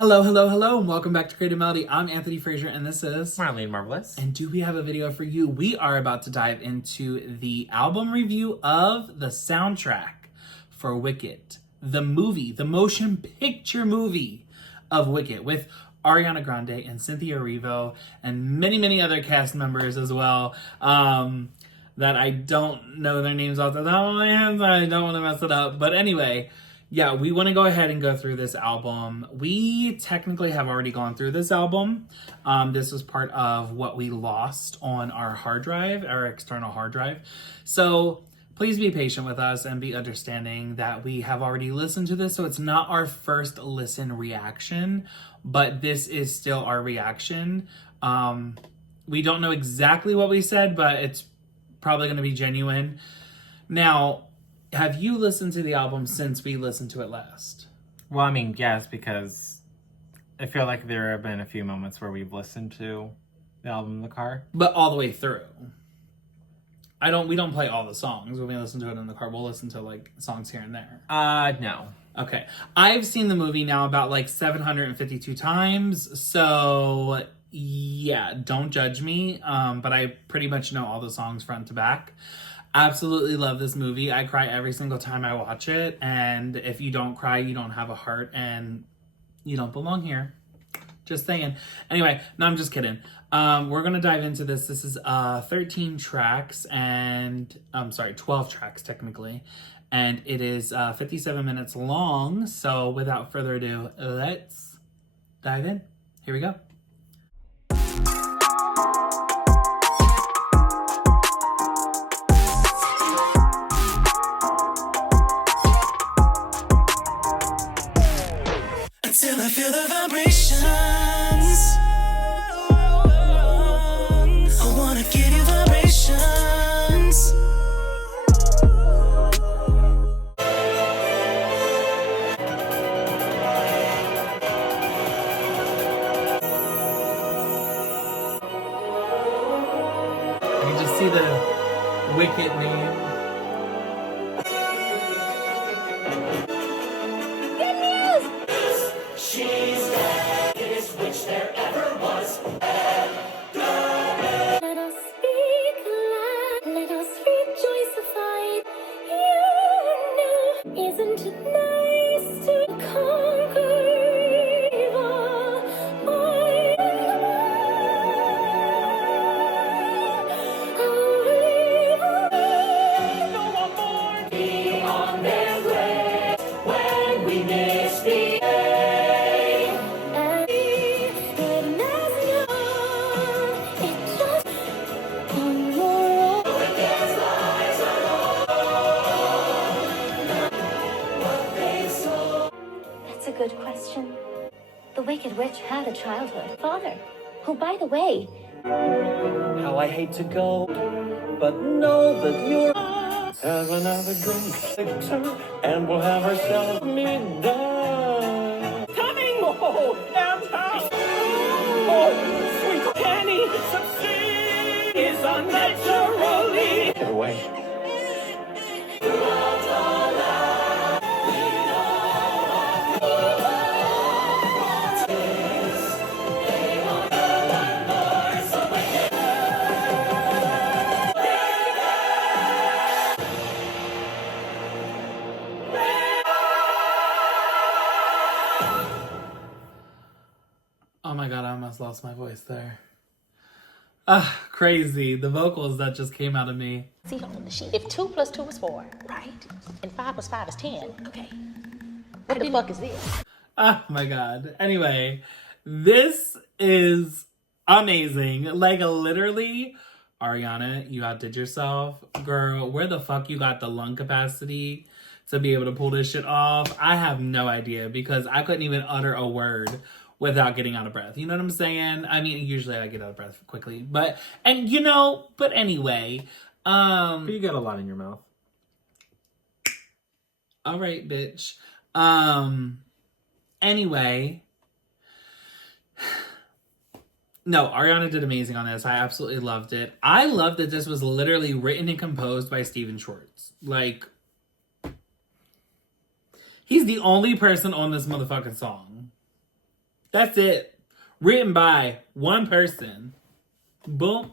Hello, hello, hello, and welcome back to Creative Melody. I'm Anthony Frazer, and this is Marlene Marvelous. And do we have a video for you? We are about to dive into the album review of the soundtrack for Wicked, the movie, the motion picture movie of Wicked, with Ariana Grande and Cynthia Erivo and many, many other cast members as well. That I don't know their names off the top of my head, so I don't want to mess it up. But anyway, yeah, we want to go ahead and go through this album. We technically have already gone through this album. This was part of what we lost on our hard drive, our external hard drive. So please be patient with us and be understanding that we have already listened to this. So it's not our first listen reaction, but this is still our reaction. We don't know exactly what we said, but it's probably going to be genuine. Now, have you listened to the album since we listened to it last? Well, I mean, yes, because I feel like there have been a few moments where we've listened to the album in the car. But all the way through. We don't play all the songs when we listen to it in the car. We'll listen to like songs here and there. No. Okay. I've seen the movie now about like 752 times. So yeah, don't judge me. But I pretty much know all the songs front to back. Absolutely love this movie. I cry every single time I watch it. And if you don't cry, you don't have a heart and you don't belong here. Just saying. Anyway, no, I'm just kidding. We're going to dive into this. This is 13 tracks and 12 tracks technically. And it is 57 minutes long. So without further ado, let's dive in. Here we go. Until I feel the vibrations, I wanna give you vibrations. You can just see the Wicked name. She's the biggest witch there ever was. Let us speak aloud, let us rejoicified. You know, isn't it nice to conquer evil by no one more be on their way when we miss the That's a good question. The Wicked Witch had a childhood father, who, by the way, How I hate to go, but know that you're. Have another drink, Victor, and we'll have ourselves midnight. Coming! Oh, downtown! Oh, sweet Penny succeed is unnaturally. Get away. Oh my god, I almost lost my voice there. Crazy. The vocals that just came out of me. See on the sheet. If 2 plus 2 is 4, right? And 5 plus 5 is 10. Okay. What the fuck is this? Oh my god. Anyway, this is amazing. Like, literally, Ariana, you outdid yourself. Girl, where the fuck you got the lung capacity to be able to pull this shit off? I have no idea, because I couldn't even utter a word without getting out of breath. You know what I'm saying? I mean, usually I get out of breath quickly. But anyway. But you got a lot in your mouth. All right, bitch. Anyway. No, Ariana did amazing on this. I absolutely loved it. I love that this was literally written and composed by Steven Schwartz. Like, he's the only person on this motherfucking song. That's it. Written by one person. Boom.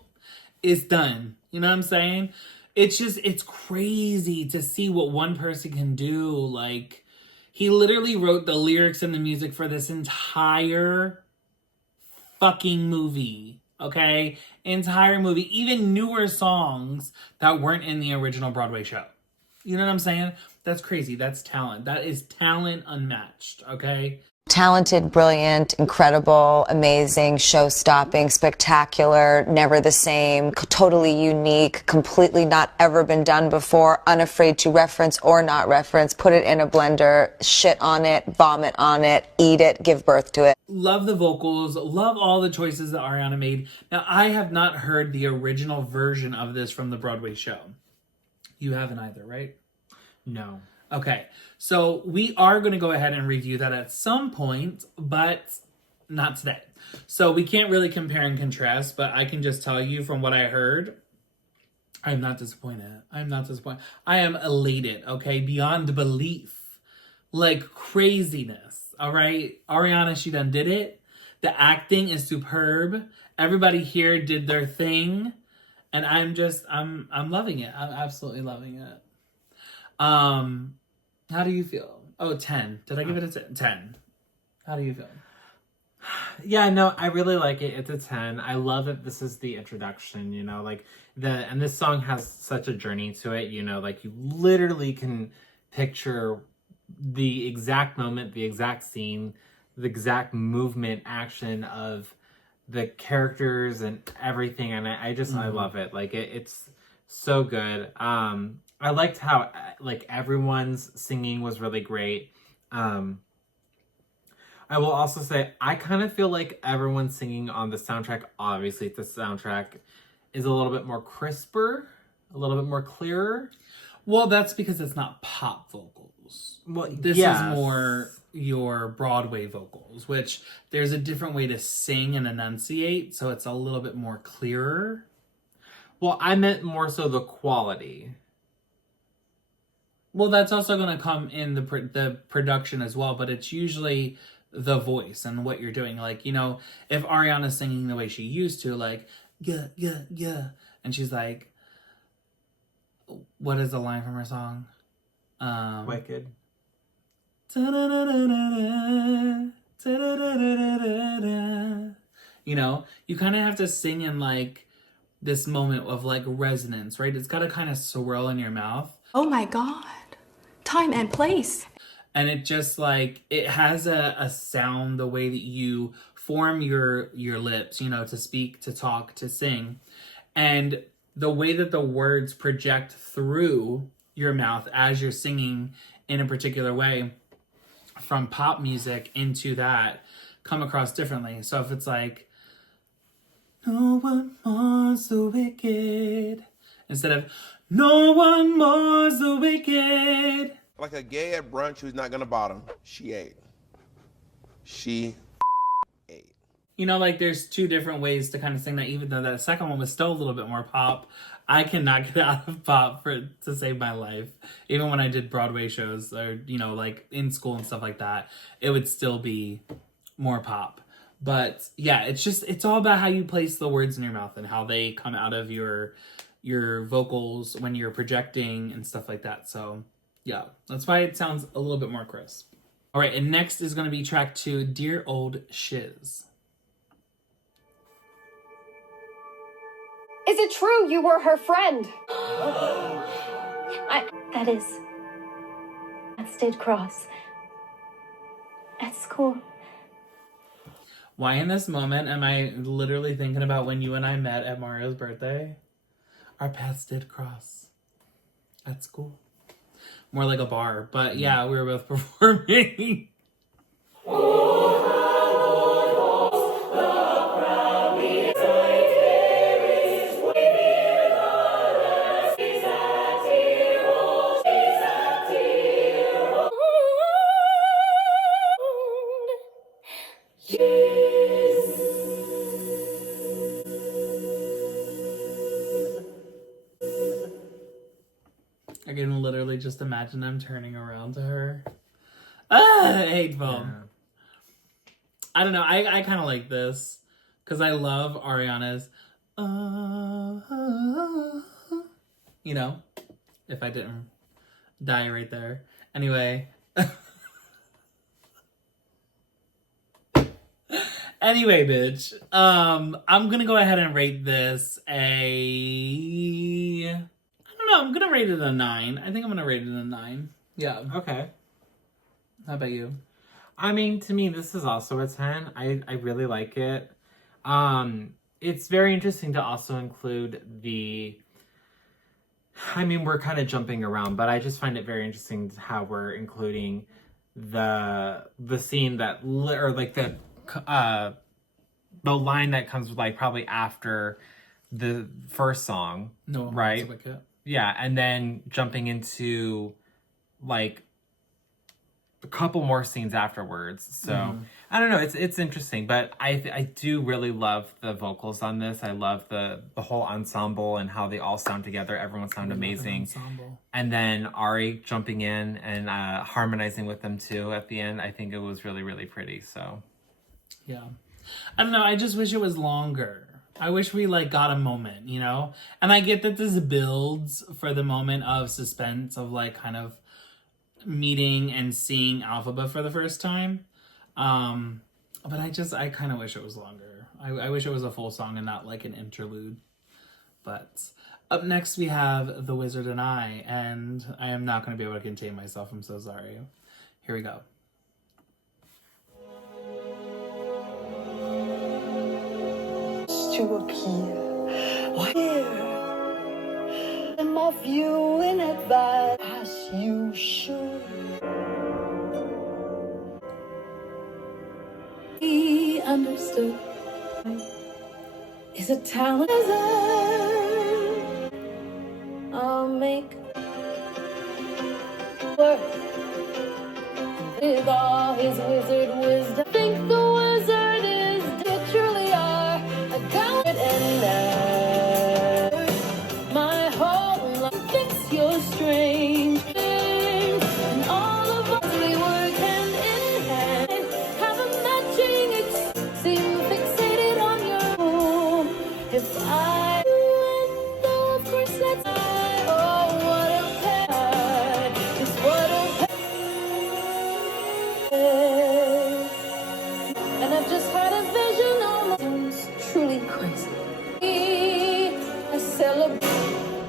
It's done. You know what I'm saying? It's crazy to see what one person can do. Like, he literally wrote the lyrics and the music for this entire fucking movie. Okay? Entire movie. Even newer songs that weren't in the original Broadway show. You know what I'm saying? That's crazy. That's talent. That is talent unmatched. Okay? Talented, brilliant, incredible, amazing, show-stopping, spectacular, never the same, totally unique, completely not ever been done before, unafraid to reference or not reference, put it in a blender, shit on it, vomit on it, eat it, give birth to it. Love the vocals. Love all the choices that Ariana made. Now, I have not heard the original version of this from the Broadway show. You haven't either, right? No. Okay, so we are going to go ahead and review that at some point, but not today. So we can't really compare and contrast, but I can just tell you from what I heard, I'm not disappointed. I'm not disappointed. I am elated, okay? Beyond belief. Like craziness, all right? Ariana, she done did it. The acting is superb. Everybody here did their thing. And I'm loving it. I'm absolutely loving it. How do you feel? Oh, 10. Did I give it a 10? How do you feel? Yeah, no, I really like it. It's a 10. I love that this is the introduction, you know, like and this song has such a journey to it, you know, like you literally can picture the exact moment, the exact scene, the exact movement, action of the characters and everything. And I love it. Like it's so good. I liked how like everyone's singing was really great. I will also say I kind of feel like everyone singing on the soundtrack, obviously the soundtrack, is a little bit more crisper, a little bit more clearer. Well, that's because it's not pop vocals. Well, This yes. is more your Broadway vocals, which there's a different way to sing and enunciate, so it's a little bit more clearer. Well, I meant more so the quality. Well, that's also going to come in the production as well, but it's usually the voice and what you're doing. Like, you know, if Ariana's singing the way she used to, like, yeah, yeah, yeah, and she's like, what is the line from her song? Wicked. You know, you kind of have to sing in like this moment of like resonance, right? It's got to kind of swirl in your mouth. Oh my God. Time and place. And it just like, it has a sound, the way that you form your lips, you know, to speak, to talk, to sing. And the way that the words project through your mouth as you're singing in a particular way from pop music into that come across differently. So if it's like, no one more's the wicked, instead of no one more's the wicked. Like a gay at brunch who's not gonna bottom. She ate. She ate. You know, like there's two different ways to kind of sing that, even though that second one was still a little bit more pop. I cannot get out of pop to save my life. Even when I did Broadway shows or, you know, like in school and stuff like that, it would still be more pop. But yeah, it's all about how you place the words in your mouth and how they come out of your vocals when you're projecting and stuff like that. So yeah, that's why it sounds a little bit more crisp. All right, and next is going to be track 2, Dear Old Shiz. Is it true you were her friend? That is, paths did cross at school. Why in this moment am I literally thinking about when you and I met at Mario's birthday? Our paths did cross at school. More like a bar, but yeah, we were both performing. I can literally just imagine them turning around to her. Ah, hateful. I don't know. I kind of like this because I love Ariana's, you know, if I didn't die right there. Anyway. Anyway, bitch. I'm gonna go ahead and rate this a... I don't know. I'm gonna rate it a 9. I think I'm gonna rate it a 9. Yeah. Okay. How about you? I mean, to me, this is also a 10. I really like it. It's very interesting to also include the... I mean, we're kind of jumping around, but I just find it very interesting how we're including the scene that... or like the line that comes like probably after the first song. No, right? Wicket. Yeah, and then jumping into like a couple more scenes afterwards. So I don't know, it's interesting, but I do really love the vocals on this. I love the whole ensemble and how they all sound together. Everyone sound amazing. And then Ari jumping in and harmonizing with them too at the end. I think it was really, really pretty. So yeah, I don't know. I just wish it was longer. I wish we like got a moment, you know? And I get that this builds for the moment of suspense of like kind of meeting and seeing Alphaba for the first time. But I kind of wish it was longer. I wish it was a full song and not like an interlude. But up next we have The Wizard and I, and I am not going to be able to contain myself. I'm so sorry. Here we go. To appear. Here, I'm of you in advice as you should. He understood is a talent. I'll make work with all his wizard wisdom. Think the wizard is dead, truly are a god, and my whole life thinks you're strange. And all of us, we work hand in hand, have a matching seem fixated on your home. If I went, though, of course that's oh, what a pair, just what a pair. And I've just had a vision almost truly crazy. I celebrate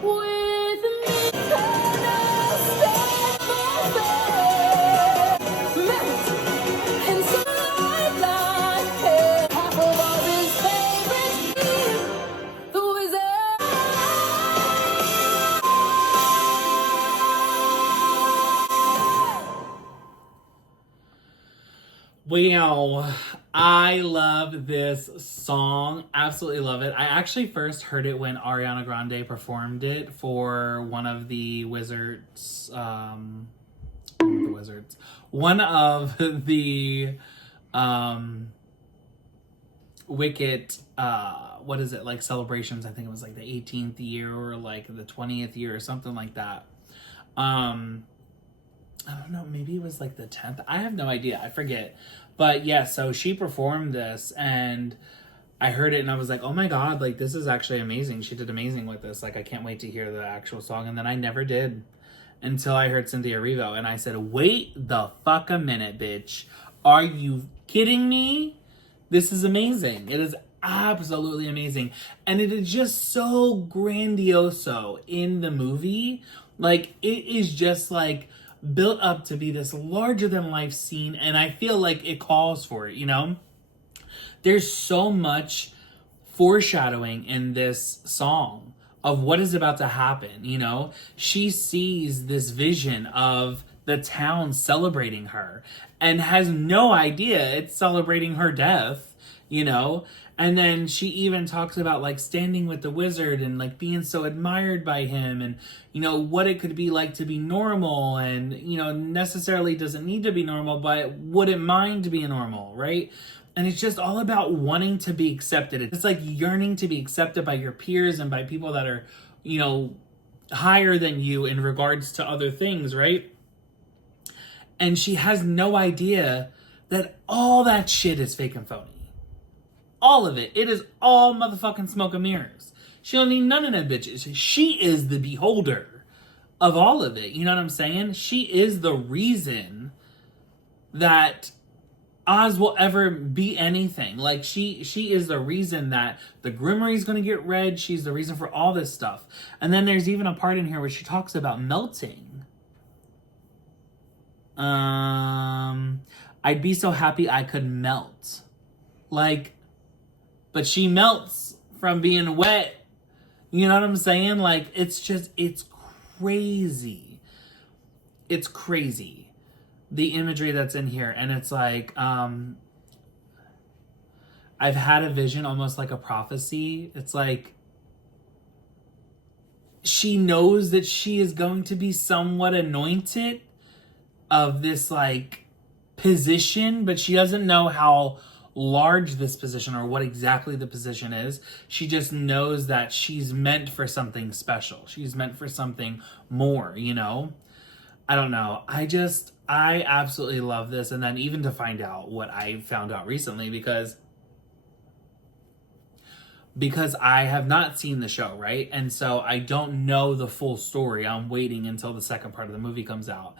with me. And I'll stand for melt and sunlight like half of all his favorite team, the wizard. Wow, I love this song. Absolutely love it. I actually first heard it when Ariana Grande performed it for one of the Wizards, one of the Wicket, what is it, like celebrations. I think it was like the 18th year or like the 20th year or something like that. I don't know, maybe it was like the 10th. I have no idea. I forget. But yeah, so she performed this and I heard it and I was like, oh my God, like this is actually amazing. She did amazing with this. Like I can't wait to hear the actual song. And then I never did until I heard Cynthia Erivo. And I said, wait the fuck a minute, bitch. Are you kidding me? This is amazing. It is absolutely amazing. And it is just so grandioso in the movie. Like it is just like built up to be this larger than life scene, and I feel like it calls for it, you know? There's so much foreshadowing in this song of what is about to happen, you know? She sees this vision of the town celebrating her and has no idea it's celebrating her death, you know? And then she even talks about like standing with the wizard and like being so admired by him and, you know, what it could be like to be normal and, you know, necessarily doesn't need to be normal, but wouldn't mind being normal, right? And it's just all about wanting to be accepted. It's like yearning to be accepted by your peers and by people that are, you know, higher than you in regards to other things, right? And she has no idea that all that shit is fake and phony. All of it. It is all motherfucking smoke and mirrors. She don't need none of them bitches. She is the beholder of all of it. You know what I'm saying? She is the reason that Oz will ever be anything. Like, she is the reason that the grimoire is going to get read. She's the reason for all this stuff. And then there's even a part in here where she talks about melting. I'd be so happy I could melt. Like, but she melts from being wet. You know what I'm saying? Like, it's crazy. It's crazy. The imagery that's in here. And it's like, I've had a vision, almost like a prophecy. It's like, she knows that she is going to be somewhat anointed of this, like, position, but she doesn't know how large this position or what exactly the position is. She just knows that she's meant for something special. She's meant for something more, you know? I don't know. I absolutely love this. And then even to find out what I found out recently, because I have not seen the show, right? And so I don't know the full story. I'm waiting until the second part of the movie comes out.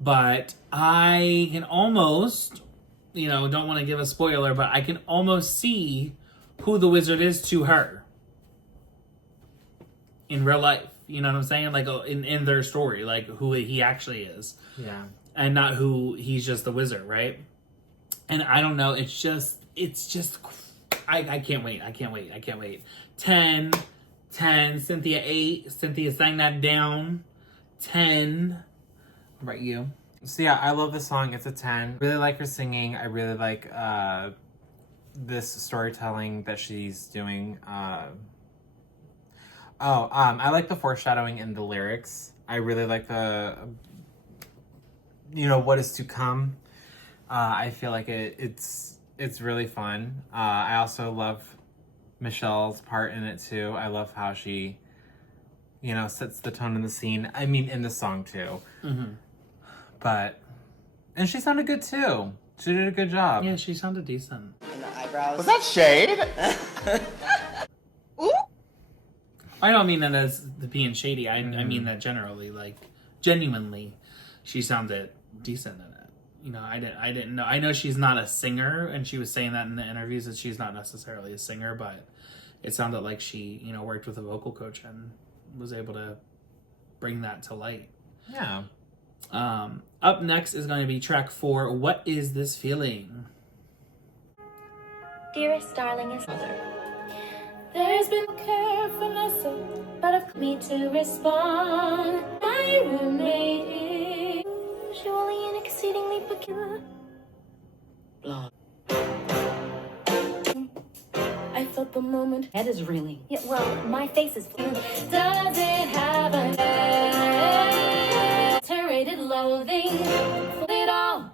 But I can almost, don't want to give a spoiler, but I can almost see who the wizard is to her in real life. You know what I'm saying? Like, in their story, like who he actually is. Yeah. And not who he's just the wizard, right? And I don't know. It's just, I can't wait. I can't wait. 10, Cynthia 8. Cynthia sang that down. 10. What about you? So yeah, I love the song. It's a 10. Really like her singing. I really like this storytelling that she's doing. I like the foreshadowing in the lyrics. I really like the, what is to come. I feel like it's really fun. I also love Michelle's part in it too. I love how she, sets the tone in the scene. I mean, in the song too. Mm-hmm. And she sounded good too. She did a good job. Yeah, she sounded decent. And the eyebrows. Was that shade? Ooh. I don't mean that as the being shady. I mean that generally, like, genuinely, she sounded decent in it. I didn't know. I know she's not a singer, and she was saying that in the interviews that she's not necessarily a singer, but it sounded like she, worked with a vocal coach and was able to bring that to light. Yeah. Up next is going to be track 4, What Is This Feeling? Dearest darlingest mother, There's been carefulness, but I've me to respond. My roommate is usually an exceedingly peculiar. Blonde. I felt the moment. Head is reeling. Yeah, well, my face is Does it have a saturated loathing for it all?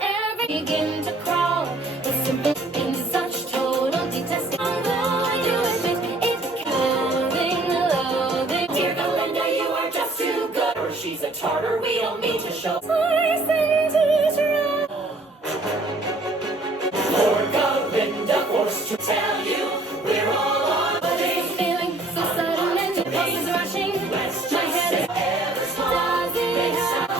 Every begin to crawl. The simple in such total detesting. Although I do admit it's loathing. Dear Belinda, you are just too good. Or she's a tartar, we don't need to show. Poor Belinda, forced to tell you we're all on. But it's feeling so sudden and the pulse is rushing. My head is ever small. Does it have?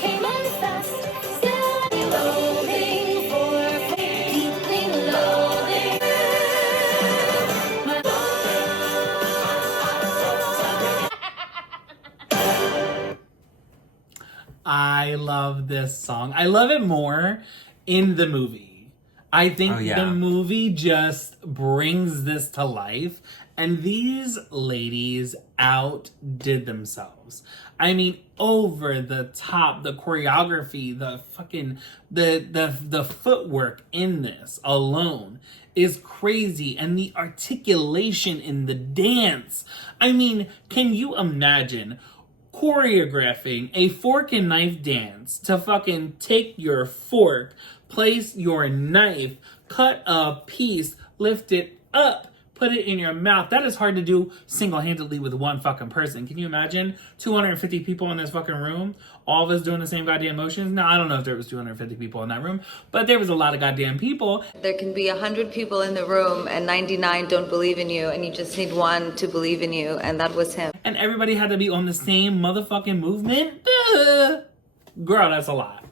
Came on fast, still loathing for deeply loathing. I love this song. I love it more in the movie. I think the movie just brings this to life, and these ladies outdid themselves. I mean, over the top, the choreography, the fucking the footwork in this alone is crazy, and the articulation in the dance. I mean, can you imagine choreographing a fork and knife dance to fucking take your fork, place your knife, cut a piece, lift it up, put it in your mouth. That is hard to do single-handedly with one fucking person. Can you imagine 250 people in this fucking room, all of us doing the same goddamn motions? Now, I don't know if there was 250 people in that room, but there was a lot of goddamn people. There can be 100 people in the room and 99 don't believe in you, and you just need one to believe in you, and that was him. And everybody had to be on the same motherfucking movement? Duh. Girl, that's a lot.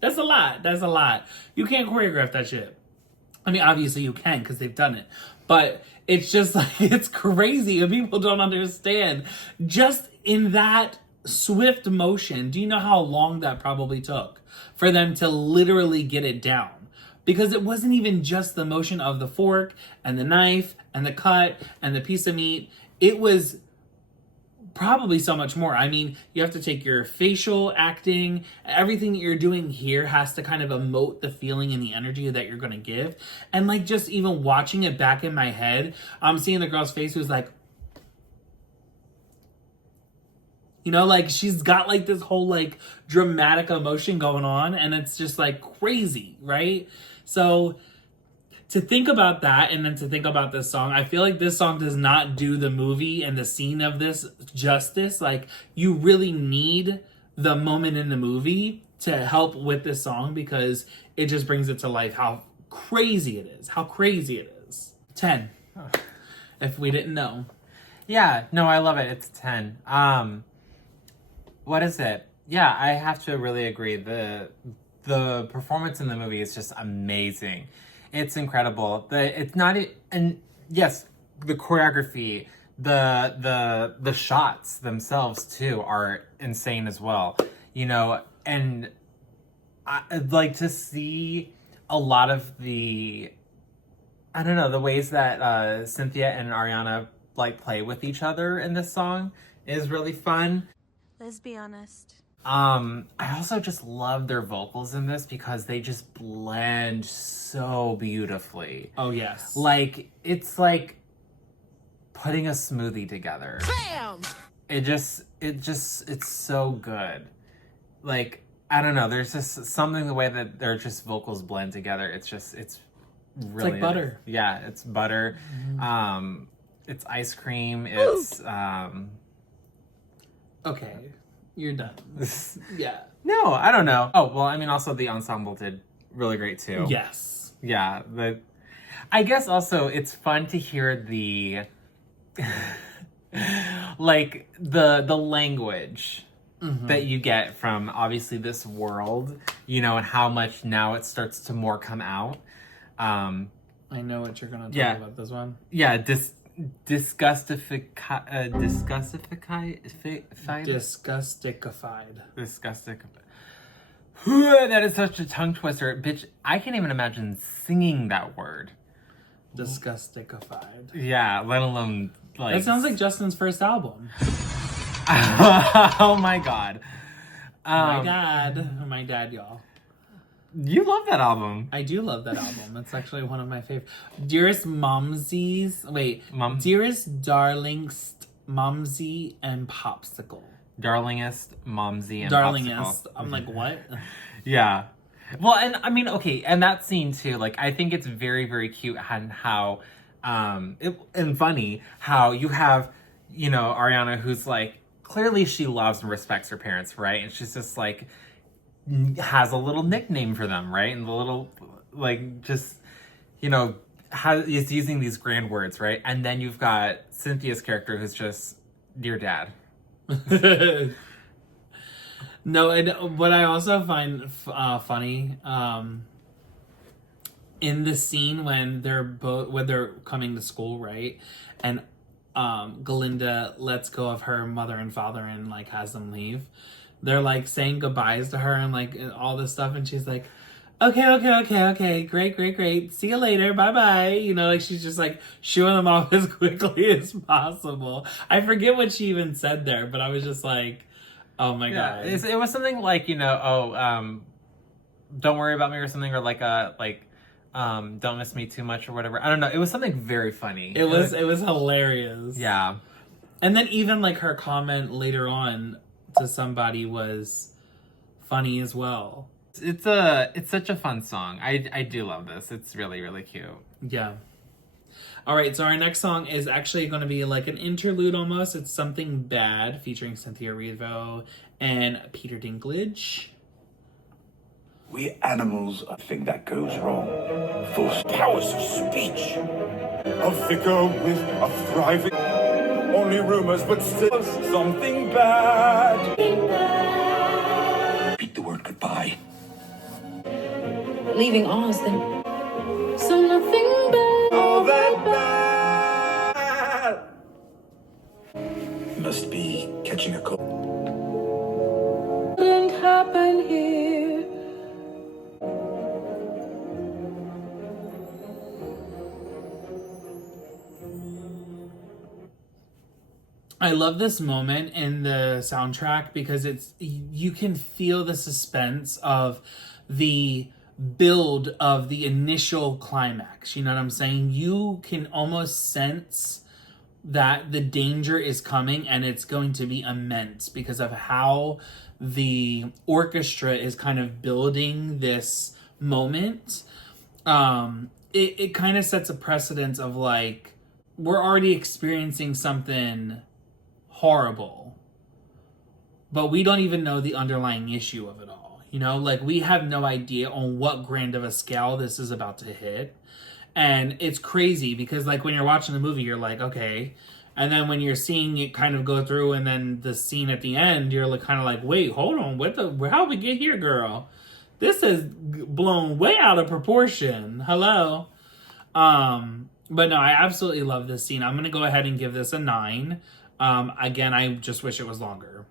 That's a lot. That's a lot. You can't choreograph that shit. I mean, obviously you can because they've done it. But it's just like, it's crazy and people don't understand. Just in that swift motion, do you know how long that probably took for them to literally get it down? Because it wasn't even just the motion of the fork and the knife and the cut and the piece of meat. It was probably so much more. I mean, you have to take your facial acting, everything that you're doing here has to kind of emote the feeling and the energy that you're going to give. And like, just even watching it back in my head, I'm seeing the girl's face who's like, you know, like she's got like this whole like dramatic emotion going on, and it's just like crazy, right? So to think about that and then to think about this song, I feel like this song does not do the movie and the scene of this justice. Like, you really need the moment in the movie to help with this song because it just brings it to life how crazy it is. How crazy it is. 10. If we didn't know. Yeah, no, I love it. It's 10. What is it? Yeah, I have to really agree. The performance in the movie is just amazing. It's incredible. It's not, and yes, the choreography, the shots themselves too are insane as well. You know, and I'd like to see a lot of the, I don't know, the ways that Cynthia and Ariana like play with each other in this song is really fun. Let's be honest. I also just love their vocals in this because they just blend so beautifully. Oh, yes. Like, it's like putting a smoothie together. Bam! It's so good. Like, I don't know, there's just something the way that their just vocals blend together. It's really like butter. Yeah, it's butter. It's ice cream. It's, Okay. You're done. Yeah. No, I don't know. Oh, well, I mean, also the ensemble did really great too. Yes. Yeah. I guess also it's fun to hear the, like, the language that you get from obviously this world, you know, and how much now it starts to more come out. I know what you're going to talk about this one. Yeah. Disgustified. That is such a tongue twister. Bitch, I can't even imagine singing that word. Disgustified. Yeah, let alone like... That sounds like Justin's first album. Oh my god. My dad, y'all. You love that album. I do love that album. It's actually one of my favorite. Dearest Mumsies. Wait. Dearest Darlingst, Mumsy, and Popsicle. Darlingest, Mumsy, and Darlingest. Popsicle. I'm like, what? Yeah. Well, and I mean, okay, and that scene too, like, I think it's very, very cute and how, and funny how you have, you know, Ariana who's like, clearly she loves and respects her parents, right? And she's just like, has a little nickname for them, right? And the little, like, just, you know, is using these grand words, right? And then you've got Cynthia's character who's just, dear dad. No, and what I also find funny, in the scene when they're coming to school, right? And Galinda lets go of her mother and father and like has them leave. They're like saying goodbyes to her and like all this stuff, and she's like, okay, great, see you later, bye. You know, like she's just like shooing them off as quickly as possible. I forget what she even said there, but I was just like, oh my god. It was something like, you know, don't worry about me or something, or like don't miss me too much or whatever. I don't know. It was something very funny. It was hilarious. Yeah. And then even like her comment later on to somebody was funny as well. It's such a fun song. I do love this. It's really, really cute. Yeah. All right, so our next song is actually going to be like an interlude almost. It's Something Bad featuring Cynthia Erivo and Peter Dinklage. We animals, I think that goes wrong. Force powers of speech. A vicar with a thriving. Only rumors, but still something bad. Repeat the word goodbye. Leaving Oz, then. So nothing bad. All that bad. Must be catching a cold. Didn't happen here. I love this moment in the soundtrack because you can feel the suspense of the build of the initial climax. You know what I'm saying? You can almost sense that the danger is coming and it's going to be immense because of how the orchestra is kind of building this moment. It kind of sets a precedence of like, we're already experiencing something horrible, but we don't even know the underlying issue of it all. You know, like we have no idea on what grand of a scale this is about to hit. And it's crazy because like when you're watching the movie, you're like, okay. And then when you're seeing it kind of go through and then the scene at the end, you're like kind of like, wait, hold on. How'd we get here, girl? This is blown way out of proportion. Hello. But no, I absolutely love this scene. I'm going to go ahead and give this a 9. Again, I just wish it was longer.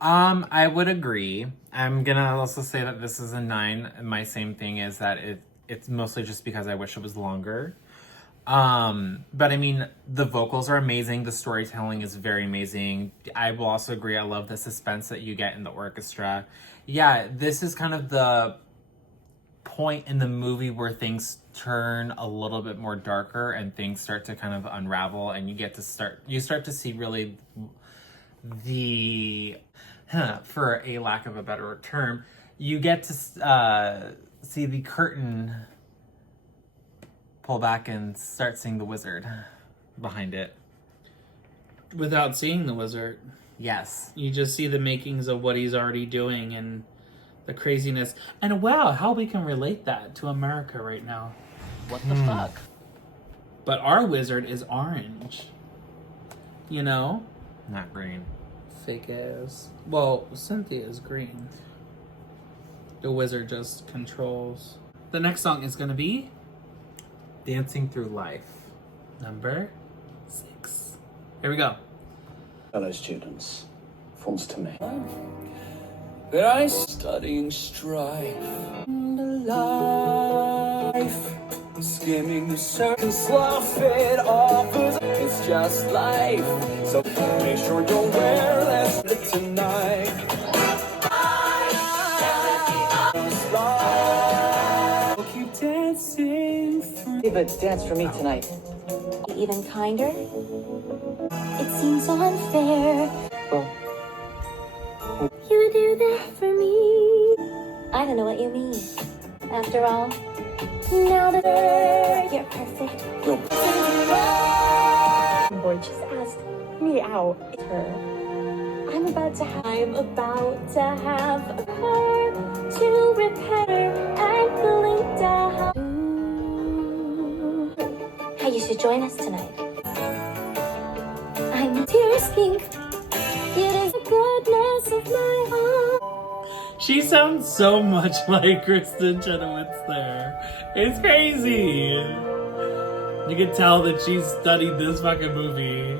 I would agree. I'm gonna also say that this is a 9. My same thing is that it's mostly just because I wish it was longer. But I mean, the vocals are amazing. The storytelling is very amazing. I will also agree. I love the suspense that you get in the orchestra. Yeah, this is kind of the point in the movie where things turn a little bit more darker and things start to kind of unravel, and you start to see really the, for a lack of a better term, you get to see the curtain pull back and start seeing the wizard behind it. Without seeing the wizard. Yes. You just see the makings of what he's already doing and the craziness. And wow, how we can relate that to America right now. What the fuck? But our wizard is orange. You know? Not green. Fake ass. Well, Cynthia is green. The wizard just controls. The next song is going to be Dancing Through Life. Number 6. Here we go. Fellow students, falls to me. That I studying strife, life, skimming the surface, slough it off. It's just life, so make sure you're aware less tonight. Keep dancing through. But dance for me tonight. Even kinder? It seems so unfair. Well, You would do that for me. I don't know what you mean. After all, now that you're perfect. Boy just asked me out. Her. I'm about to have her to repair and Belinda. How you should join us tonight. I'm tears pink. It is the goodness of my heart. She sounds so much like Kristen Chenoweth there. It's crazy. You can tell that she's studied this fucking movie.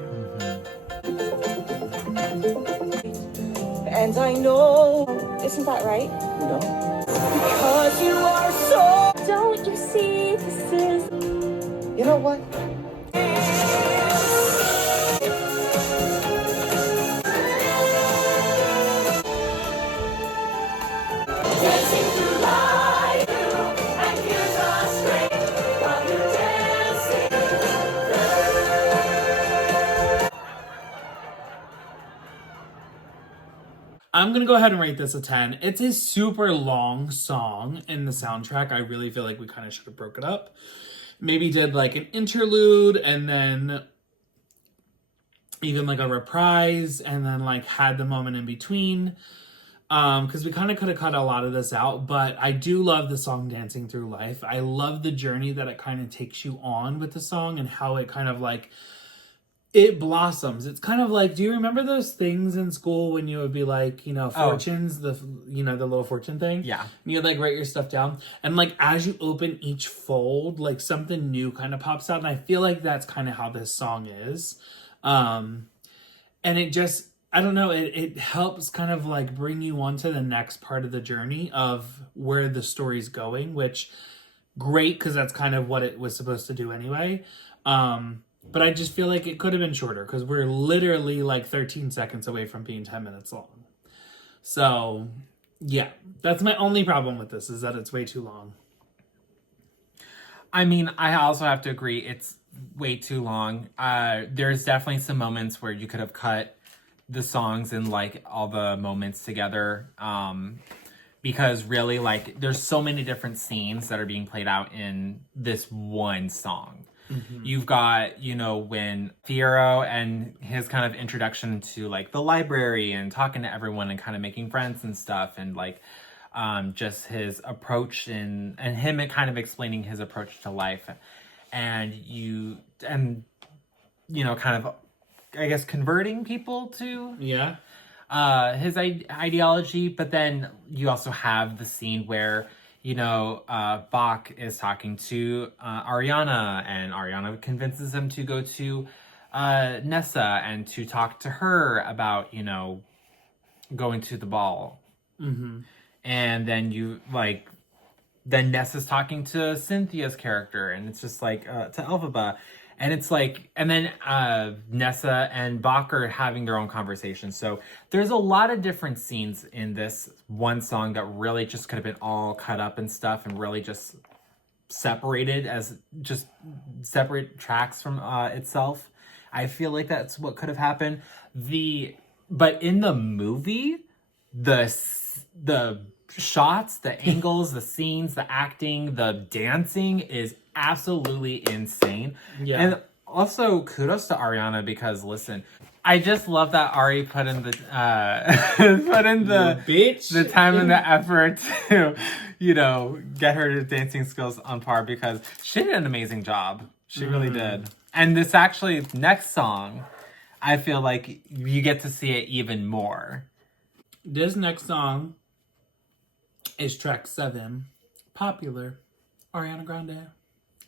And I know, Isn't that right? no, because you are so. Don't you see this is... you know what? Dancing through life, and here's a string while you're dancing. I'm gonna go ahead and rate this a 10. It's a super long song in the soundtrack. I really feel like we kind of should have broke it up. maybe did like an interlude and then even like a reprise and then like had the moment in between. Because we kind of could have cut a lot of this out, but I do love the song Dancing Through Life. I love the journey that it kind of takes you on with the song and how it kind of like, it blossoms. It's kind of like, do you remember those things in school when you would be like, you know, fortunes, the little fortune thing? Yeah. And you'd like write your stuff down. And like, as you open each fold, like something new kind of pops out. And I feel like that's kind of how this song is. And it just, I don't know, it helps kind of like bring you on to the next part of the journey of where the story's going, which great, because that's kind of what it was supposed to do anyway. But I just feel like it could have been shorter because we're literally like 13 seconds away from being 10 minutes long. So yeah, that's my only problem with this, is that it's way too long. I mean, I also have to agree, it's way too long. There's definitely some moments where you could have cut the songs and like all the moments together, because really, like, there's so many different scenes that are being played out in this one song. Mm-hmm. You've got, you know, when Fiyero and his kind of introduction to like the library and talking to everyone and kind of making friends and stuff, and like just his approach and him kind of explaining his approach to life, and you know, kind of, I guess, converting people to his ideology. But then you also have the scene where, you know, Bach is talking to Ariana, and Ariana convinces him to go to Nessa and to talk to her about, you know, going to the ball. Mm-hmm. And then then Nessa's talking to Cynthia's character, and it's just like, to Elphaba. And it's like, and then Nessa and Bach are having their own conversation. So there's a lot of different scenes in this one song that really just could have been all cut up and stuff, and really just separated as just separate tracks from itself. I feel like that's what could have happened. But in the movie, the shots, the angles, the scenes, the acting, the dancing is absolutely insane. Yeah. And also kudos to Ariana, because listen, I just love that Ari put in the the time and the effort to, you know, get her dancing skills on par, because she did an amazing job. She really did. And this actually, next song, I feel like you get to see it even more. This next song is track 7, Popular, Ariana Grande,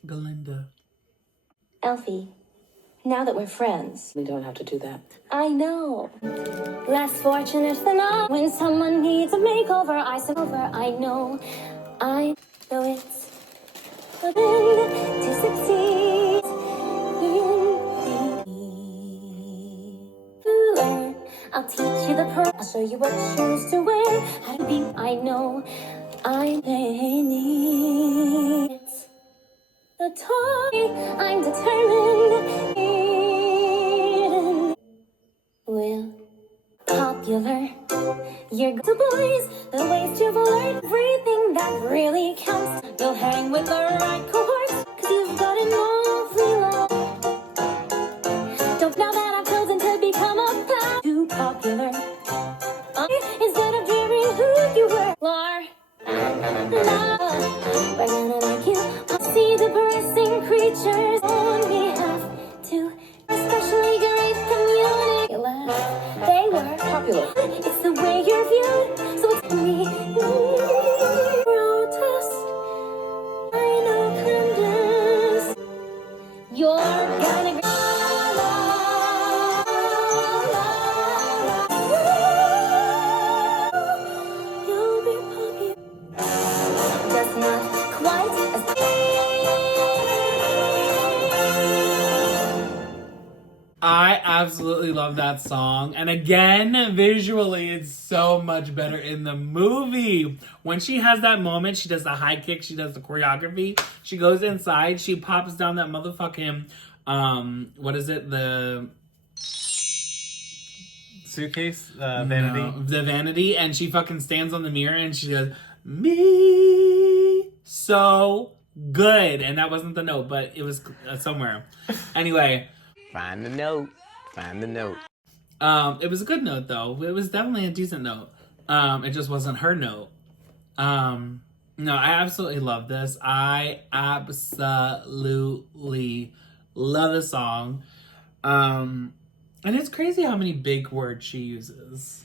Galinda. Elfie, now that we're friends. We don't have to do that. I know. Less fortunate than I. When someone needs a makeover, I said over. I know. Though it's a bend to succeed in the I'll teach you the I'll show you what shoes to wear. How to be. I know. I'm need. It's the toy. I'm determined. Will popular. You're the boys, the ways you've learned everything that really counts. You'll hang with the right cohorts, cause you've got an awfully long. Don't know that I've chosen to become a pal. Too popular. Instead of dreaming who you were. We're gonna make you see the bursting creatures on behalf to especially great community. They were popular. It's the way you're viewed, so it's me. Protest. I know Candace. You're gonna you'll be popular. Just not quite as I absolutely love that song. And again, visually, it's so much better in the movie. When she has that moment, she does the high kick, she does the choreography, she goes inside, she pops down that motherfucking, what is it? The suitcase? Vanity? No, the vanity. And she fucking stands on the mirror and she goes, me so good. And that wasn't the note, but it was somewhere. Anyway. Find the note. Find the note. It was a good note, though. It was definitely a decent note. It just wasn't her note. No, I absolutely love this. I absolutely love this song. And it's crazy how many big words she uses.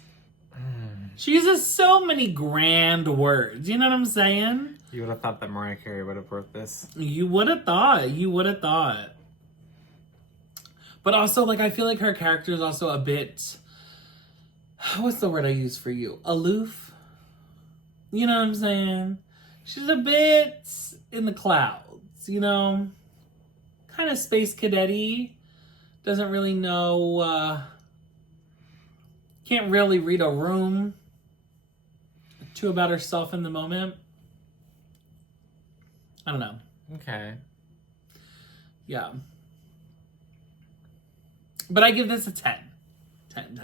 She uses so many grand words. You know what I'm saying? You would have thought that Mariah Carey would have wrote this. You would have thought. You would have thought. But also, like, I feel like her character is also a bit... What's the word I use for you? Aloof? You know what I'm saying? She's a bit in the clouds, you know? Kind of space cadet-y. Doesn't really know... Can't really read a room. Too about herself in the moment. I don't know. Okay. Yeah. But I give this a 10. 10.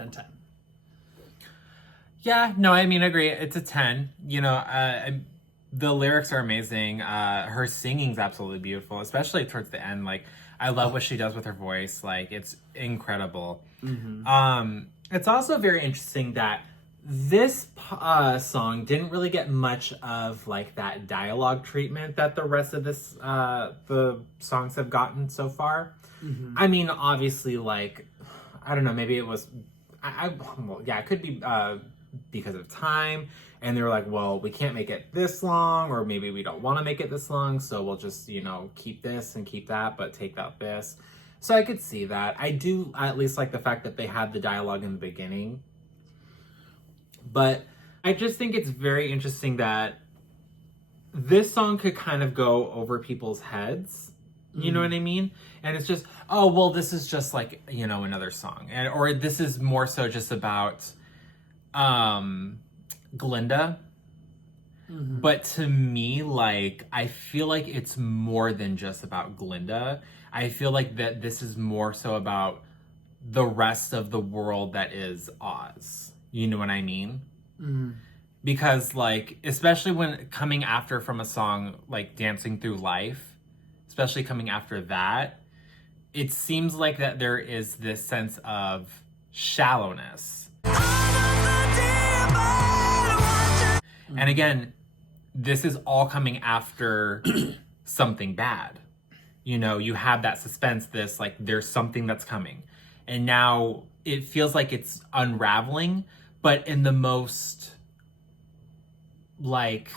Yeah, no, I mean, I agree. It's a 10. You know, the lyrics are amazing. Her singing's absolutely beautiful, especially towards the end. Like, I love what she does with her voice. Like, it's incredible. Mm-hmm. It's also very interesting that this song didn't really get much of, like, that dialogue treatment that the rest of this, the songs have gotten so far. Mm-hmm. I mean, obviously, like, I don't know, maybe it was, well, yeah, it could be because of time, and they were like, well, we can't make it this long, or maybe we don't want to make it this long, so we'll just, you know, keep this and keep that, but take out this. So I could see that. I do at least like the fact that they had the dialogue in the beginning. But I just think it's very interesting that this song could kind of go over people's heads. You know what I mean? And it's just, oh, well, this is just like, you know, another song. Or this is more so just about Glinda. Mm-hmm. But to me, like, I feel like it's more than just about Glinda. I feel like that this is more so about the rest of the world that is Oz. You know what I mean? Mm-hmm. Because, like, especially when coming after from a song like Dancing Through Life, especially coming after that, it seems like that there is this sense of shallowness. And again, this is all coming after something bad. You know, you have that suspense, this, like, there's something that's coming. And now it feels like it's unraveling, but in the most, like,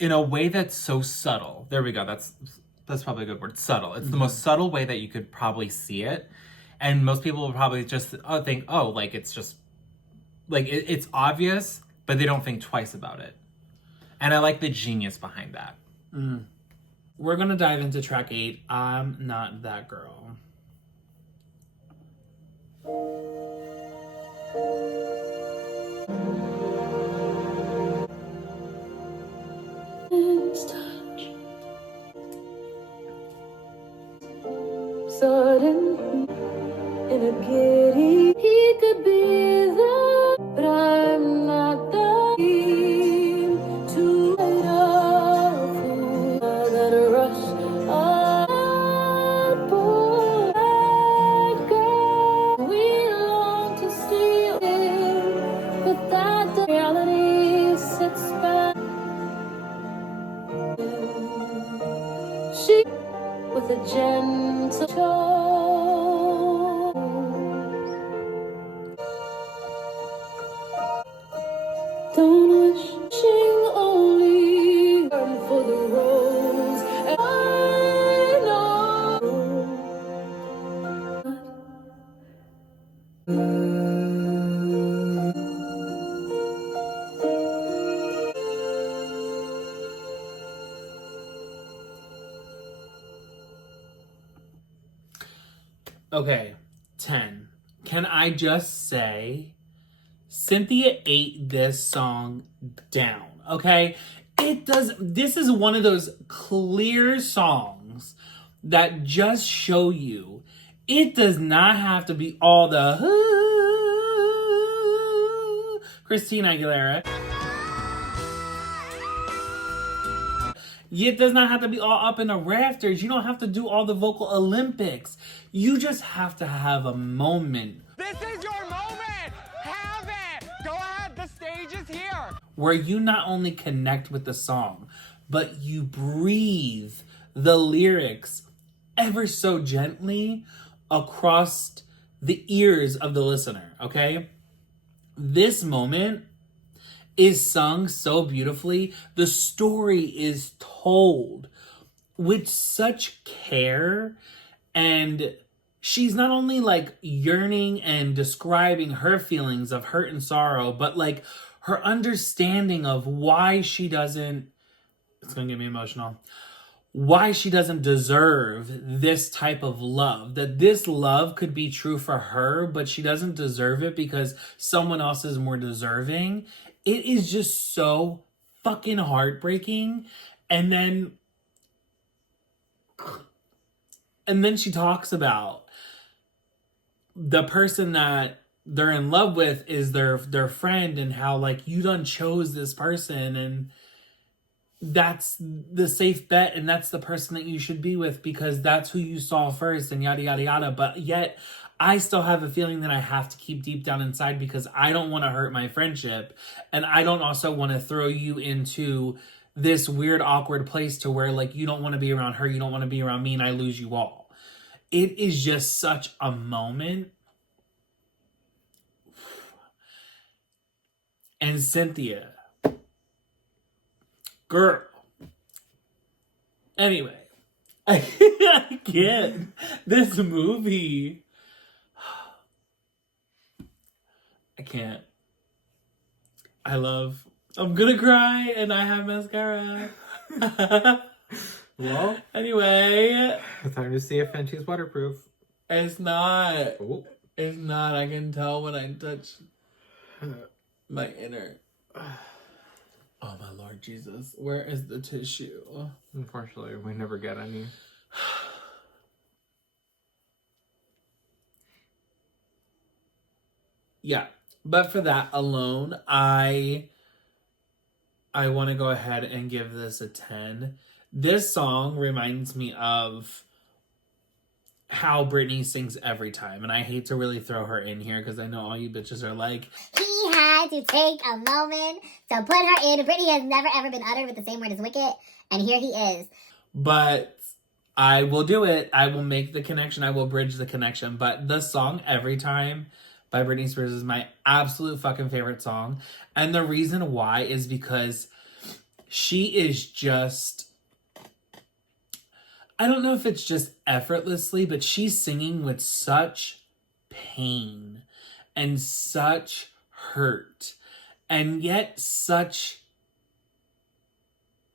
in a way that's so subtle. There we go. That's probably a good word. Subtle. It's the most subtle way that you could probably see it. And most people will probably just think, oh, like, it's just, like, it's obvious, but they don't think twice about it. And I like the genius behind that. Mm. We're going to dive into track 8, I'm Not That Girl. Touch. Sudden in a giddy, he could be the, but I'm not the too late of who that rush boy, that girl we long to steal it, but that the reality sits back. She with a gentle tone, don't wishing only for the rose. And I Okay, 10. Can I just say, Cynthia ate this song down, okay? This is one of those clear songs that just show you it does not have to be all the Christina Aguilera. It does not have to be all up in the rafters. You don't have to do all the vocal Olympics. You just have to have a moment. This is your moment! Have it! Go ahead, the stage is here! Where you not only connect with the song, but you breathe the lyrics ever so gently across the ears of the listener, okay? This moment is sung so beautifully. The story is told with such care, and she's not only like yearning and describing her feelings of hurt and sorrow, but like her understanding of why she doesn't, it's gonna get me emotional, why she doesn't deserve this type of love. That this love could be true for her, but she doesn't deserve it because someone else is more deserving. It is just so fucking heartbreaking. And then she talks about the person that they're in love with is their friend, and how like you done chose this person, and that's the safe bet, and that's the person that you should be with because that's who you saw first, and yada yada yada. But yet I still have a feeling that I have to keep deep down inside because I don't want to hurt my friendship, and I don't also want to throw you into this weird awkward place to where like you don't want to be around her, you don't want to be around me, and I lose you all. It is just such a moment. And Cynthia, girl. Anyway, I can't. This movie. I can't. I'm gonna cry and I have mascara. Well, anyway. Time to see if Fenty's waterproof. It's not. Ooh. It's not. I can tell when I touch my inner. Oh my Lord Jesus. Where is the tissue? Unfortunately, we never get any. Yeah. But for that alone, I want to go ahead and give this a 10. This song reminds me of how Britney sings every time. And I hate to really throw her in here because I know all you bitches are like, he had to take a moment to put her in. Britney has never ever been uttered with the same word as Wicked. And here he is. But I will do it. I will make the connection. I will bridge the connection. But the song Every Time by Britney Spears is my absolute fucking favorite song. And the reason why is because she is just, I don't know if it's just effortlessly, but she's singing with such pain and such hurt and yet such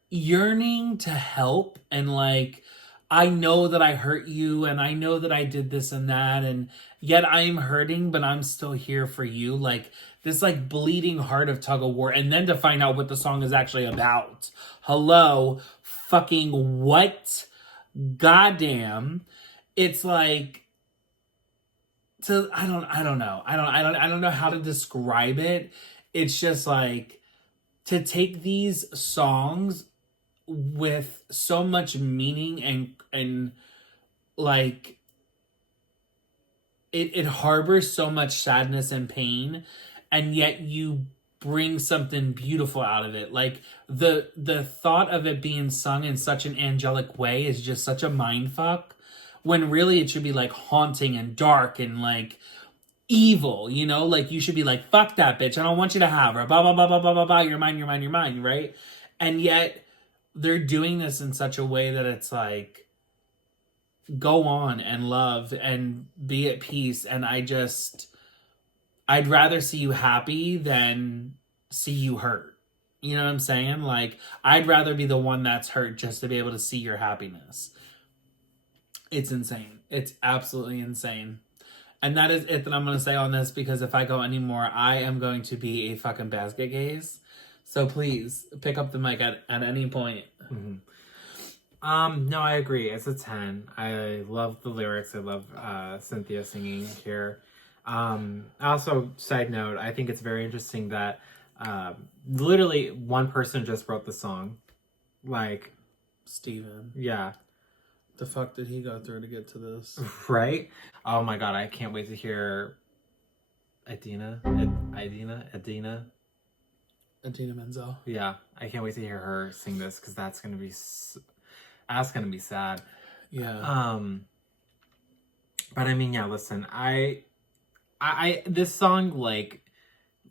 yearning to help, and like, I know that I hurt you and I know that I did this and that, and yet I'm hurting, but I'm still here for you. Like this like bleeding heart of tug of war. And then to find out what the song is actually about. Hello, fucking what? Goddamn. It's like, so I don't know. I don't know how to describe it. It's just like to take these songs with so much meaning and like it harbors so much sadness and pain, and yet you bring something beautiful out of it. Like the thought of it being sung in such an angelic way is just such a mind fuck, when really it should be like haunting and dark and like evil, you know? Like you should be like, fuck that bitch, I don't want you to have her, blah blah blah blah blah blah blah, you're mine, you're mine, you're mine, right? And yet they're doing this in such a way that it's like, go on and love and be at peace. And I'd rather see you happy than see you hurt. You know what I'm saying? Like, I'd rather be the one that's hurt just to be able to see your happiness. It's insane. It's absolutely insane. And that is it that I'm going to say on this, because if I go anymore, I am going to be a fucking basket case. So please pick up the mic at any point. Mm-hmm. No, I agree. It's a 10. I love the lyrics. I love Cynthia singing here. Also, side note, I think it's very interesting that literally one person just wrote the song. Like, Steven. Yeah. The fuck did he go through to get to this? Right? Oh my god, I can't wait to hear Idina Menzel. Yeah, I can't wait to hear her sing this because that's gonna be sad. Yeah. But I mean, yeah. Listen, I this song like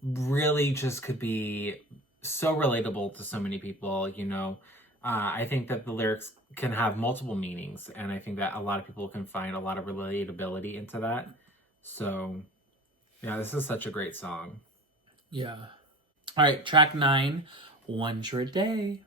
really just could be so relatable to so many people. You know, I think that the lyrics can have multiple meanings, and I think that a lot of people can find a lot of relatability into that. So, yeah, this is such a great song. Yeah. All right, track 9, One Short Day.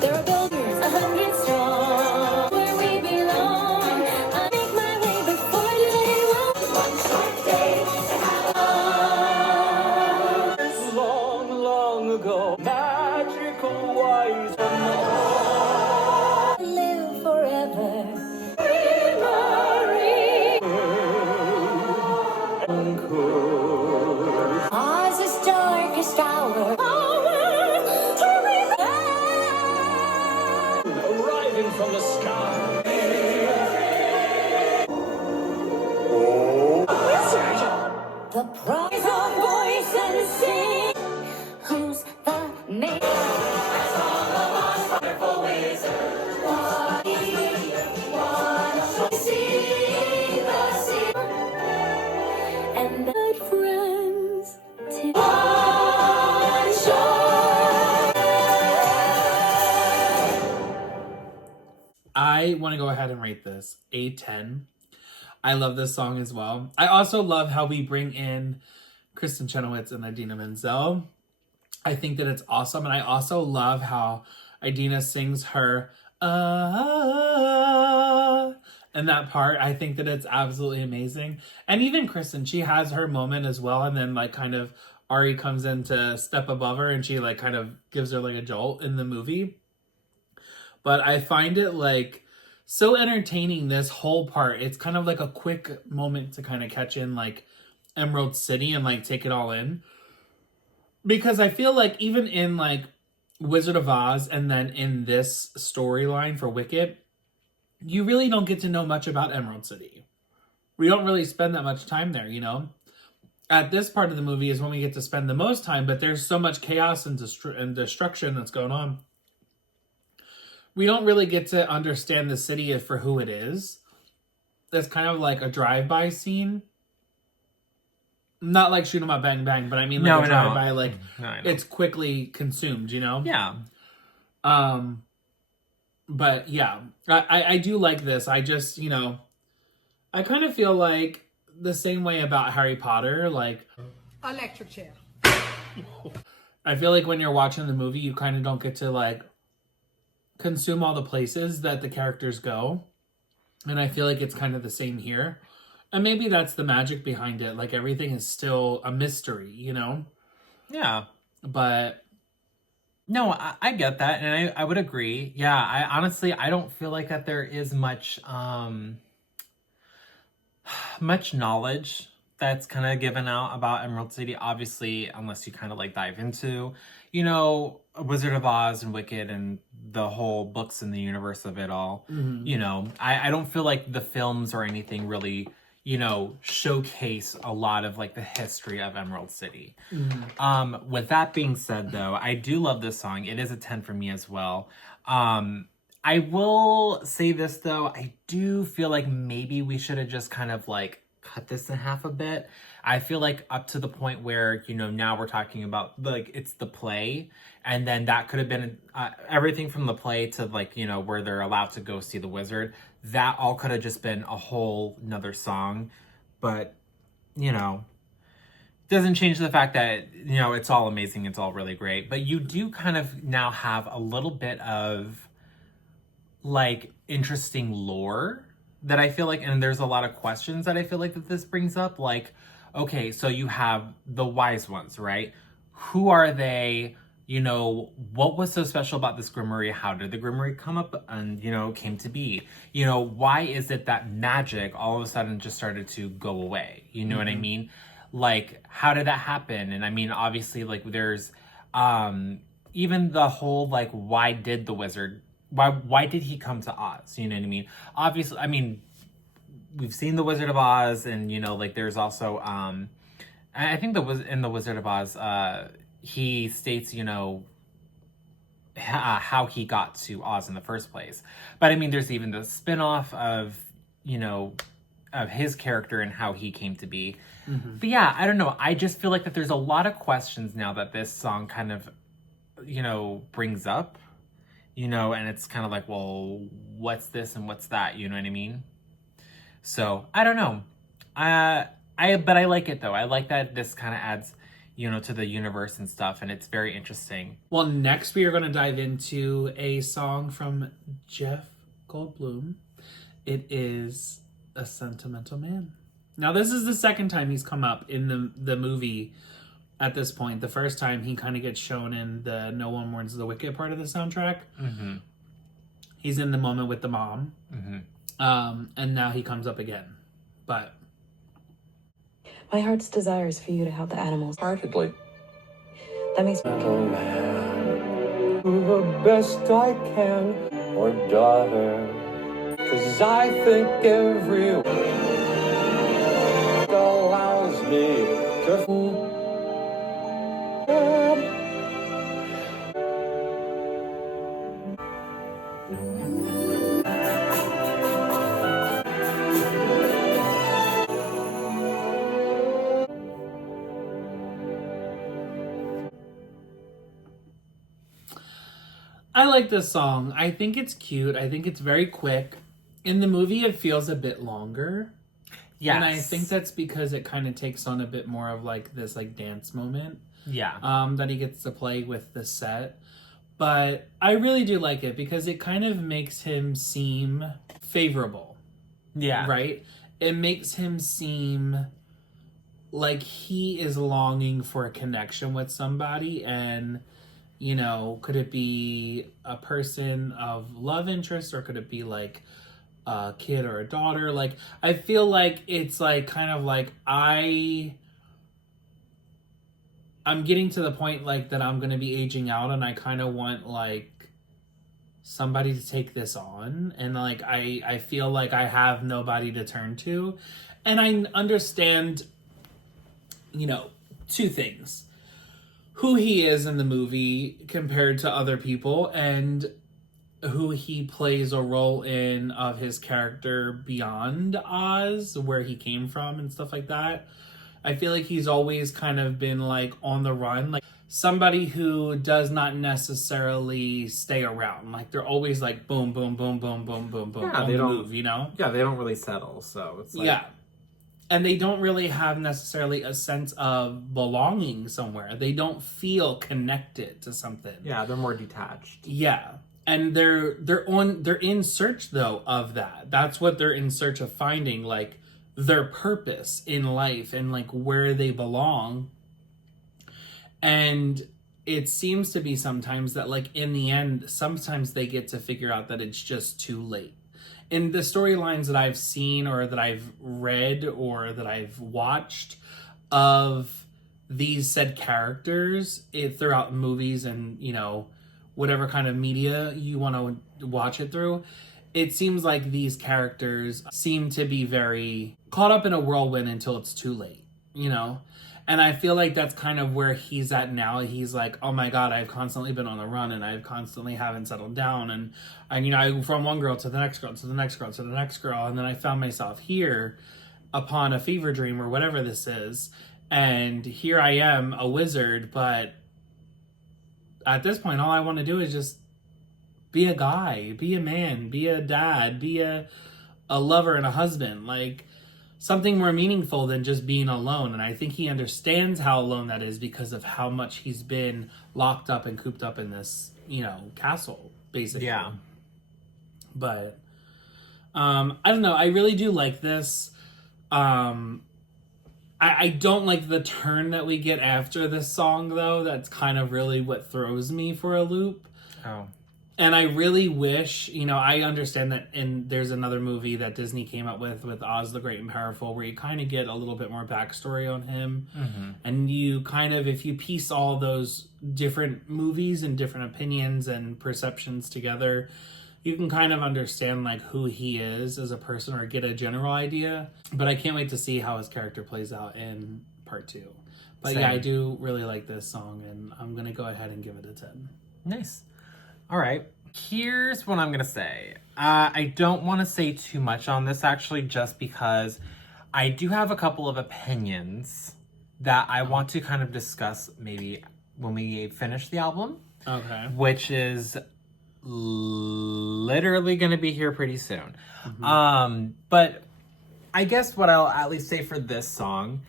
There are buildings 100 strong where we belong. I make my way before day one short day Long, long ago, magical wise live forever. Memory. Ours is darkest hour. arriving from the sky. The prize of voice and sing. Who's the main? And good friends to one shore. I want to go ahead and rate this a 10. I love this song as well. I also love how we bring in Kristen Chenoweth and Idina Menzel. I think that it's awesome. And I also love how Idina sings her and that part. I think that it's absolutely amazing. And even Kristen, she has her moment as well. And then like kind of Ari comes in to step above her and she like kind of gives her like a jolt in the movie. But I find it like so entertaining, this whole part. It's kind of like a quick moment to kind of catch in like Emerald City and like take it all in. Because I feel like even in like Wizard of Oz and then in this storyline for Wicked, you really don't get to know much about Emerald City. We don't really spend that much time there, you know? At this part of the movie is when we get to spend the most time, but there's so much chaos and destruction that's going on. We don't really get to understand the city for who it is. That's kind of like a drive-by scene. Not like shoot 'em up, bang, bang, but I mean like a drive-by, like it's quickly consumed, you know? Yeah. But yeah, I do like this. I just, you know, I kind of feel like the same way about Harry Potter, like... Electric chair. I feel like when you're watching the movie, you kind of don't get to like consume all the places that the characters go. And I feel like it's kind of the same here. And maybe that's the magic behind it. Like everything is still a mystery, you know? Yeah. But... No, I get that. And I would agree. Yeah, I honestly, I don't feel like that there is much knowledge that's kind of given out about Emerald City, obviously, unless you kind of like dive into, you know, Wizard of Oz and Wicked and the whole books in the universe of it all. Mm-hmm. You know, I don't feel like the films or anything really, you know, showcase a lot of like the history of Emerald City. Mm-hmm. With that being said, though, I do love this song. It is a 10 for me as well. I will say this, though. I do feel like maybe we should have just kind of like cut this in half a bit. I feel like up to the point where, you know, now we're talking about like it's the play, and then that could have been everything from the play to like, you know, where they're allowed to go see the wizard. That all could have just been a whole nother song. But, you know, doesn't change the fact that, you know, it's all amazing. It's all really great. But you do kind of now have a little bit of like interesting lore that I feel like, and there's a lot of questions that I feel like that this brings up. Like, okay, so you have the wise ones, right? Who are they? You know, what was so special about this grimoire? How did the grimoire come up and, you know, came to be? You know, why is it that magic all of a sudden just started to go away? You know what I mean? Like, how did that happen? And I mean, obviously, like, there's even the whole, like, why did he come to Oz? You know what I mean? Obviously, I mean, we've seen the Wizard of Oz, and, you know, like, there's also I think in the Wizard of Oz, he states, you know, how he got to Oz in the first place. But I mean, there's even the spin-off of, you know, of his character and how he came to be. But yeah, I don't know. I just feel like that there's a lot of questions now that this song kind of, you know, brings up, you know, and it's kind of like, well, what's this and what's that? You know what I mean? So I don't know. But I like it though. I like that this kind of adds, you know, to the universe and stuff, and it's very interesting. Well, next we are going to dive into a song from Jeff Goldblum. It is A Sentimental Man. Now, this is the second time he's come up in the movie at this point. The first time he kind of gets shown in the No One Mourns the Wicked part of the soundtrack. He's in the moment with the mom. And now he comes up again. But my heart's desire is for you to help the animals. Heartedly. That makes me Man, do the best I can, or daughter, 'cause I think every allows me to I like this song. I think it's cute. I think it's very quick. In the movie, it feels a bit longer. Yes. And I think that's because it kind of takes on a bit more of like this like dance moment. Yeah. That he gets to play with the set. But I really do like it because it kind of makes him seem favorable. Yeah. Right? It makes him seem like he is longing for a connection with somebody, and you know, could it be a person of love interest, or could it be like a kid or a daughter? Like, I feel like it's like kind of like I'm getting to the point like that I'm going to be aging out, and I kind of want like somebody to take this on, and like I feel like I have nobody to turn to. And I understand, you know, two things: who he is in the movie compared to other people, and who he plays a role in of his character beyond Oz, where he came from and stuff like that. I feel like he's always kind of been like on the run, like somebody who does not necessarily stay around. Like they're always like boom, boom, boom, boom, boom, boom, boom, Yeah, on they the don't move, you know? Yeah, they don't really settle, so it's like... Yeah. And they don't really have necessarily a sense of belonging somewhere. They don't feel connected to something. Yeah, they're more detached. Yeah. And they're in search though of that. That's what they're in search of finding, like their purpose in life and like where they belong. And it seems to be sometimes that like in the end, sometimes they get to figure out that it's just too late. In the storylines that I've seen or that I've read or that I've watched of these said characters throughout movies and, you know, whatever kind of media you want to watch it through, it seems like these characters seem to be very caught up in a whirlwind until it's too late, you know? And I feel like that's kind of where he's at now. He's like, oh my God, I've constantly been on the run and I've constantly haven't settled down. And you know, I go from one girl to the next girl, to the next girl, to the next girl. And then I found myself here upon a fever dream or whatever this is. And here I am, a wizard. But at this point, all I want to do is just be a guy, be a man, be a dad, be a lover and a husband. Like, something more meaningful than just being alone. And I think he understands how alone that is because of how much he's been locked up and cooped up in this, you know, castle, basically. Yeah. But I don't know. I really do like this. I don't like the turn that we get after this song, though. That's kind of really what throws me for a loop. Oh. And I really wish, I understand that there's another movie that Disney came up with Oz the Great and Powerful, where you kind of get a little bit more backstory on him. Mm-hmm. And you kind of, if you piece all those different movies and different opinions and perceptions together, you can kind of understand like who he is as a person or get a general idea. But I can't wait to see how his character plays out in part 2. But Same. yeah, I do really like this song, and I'm going to go ahead and give it a 10. Nice. All right. Here's what I'm going to say. I don't want to say too much on this, actually, just because I do have a couple of opinions that I want to kind of discuss maybe when we finish the album. Okay. Which is literally going to be here pretty soon. Mm-hmm. But I guess what I'll at least say for this song,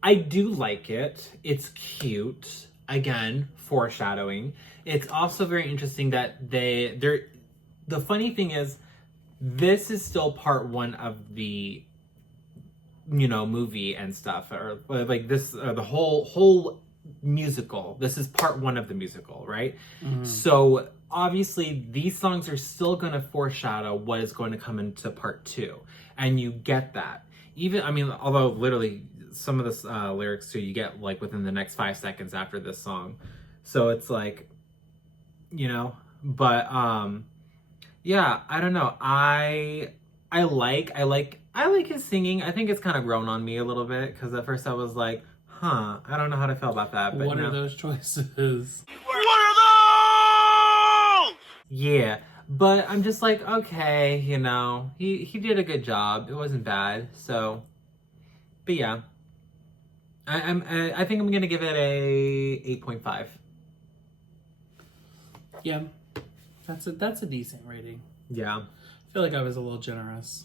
I do like it. It's cute. Again, foreshadowing. It's also very interesting that the funny thing is, this is still part 1 of the, movie and stuff, or like this, the whole musical. This is part 1 of the musical, right? Mm-hmm. So obviously these songs are still going to foreshadow what is going to come into part 2, and you get that. Although literally some of the lyrics too, you get like within the next 5 seconds after this song. So it's like, but yeah, I don't know. I like his singing. I think it's kind of grown on me a little bit, because at first I was like, I don't know how to feel about that. But what are those choices? What are those? Yeah, but I'm just like, okay, he did a good job. It wasn't bad. So, but yeah, I think I'm gonna give it a 8.5. Yeah, that's a decent rating. Yeah, I feel like I was a little generous.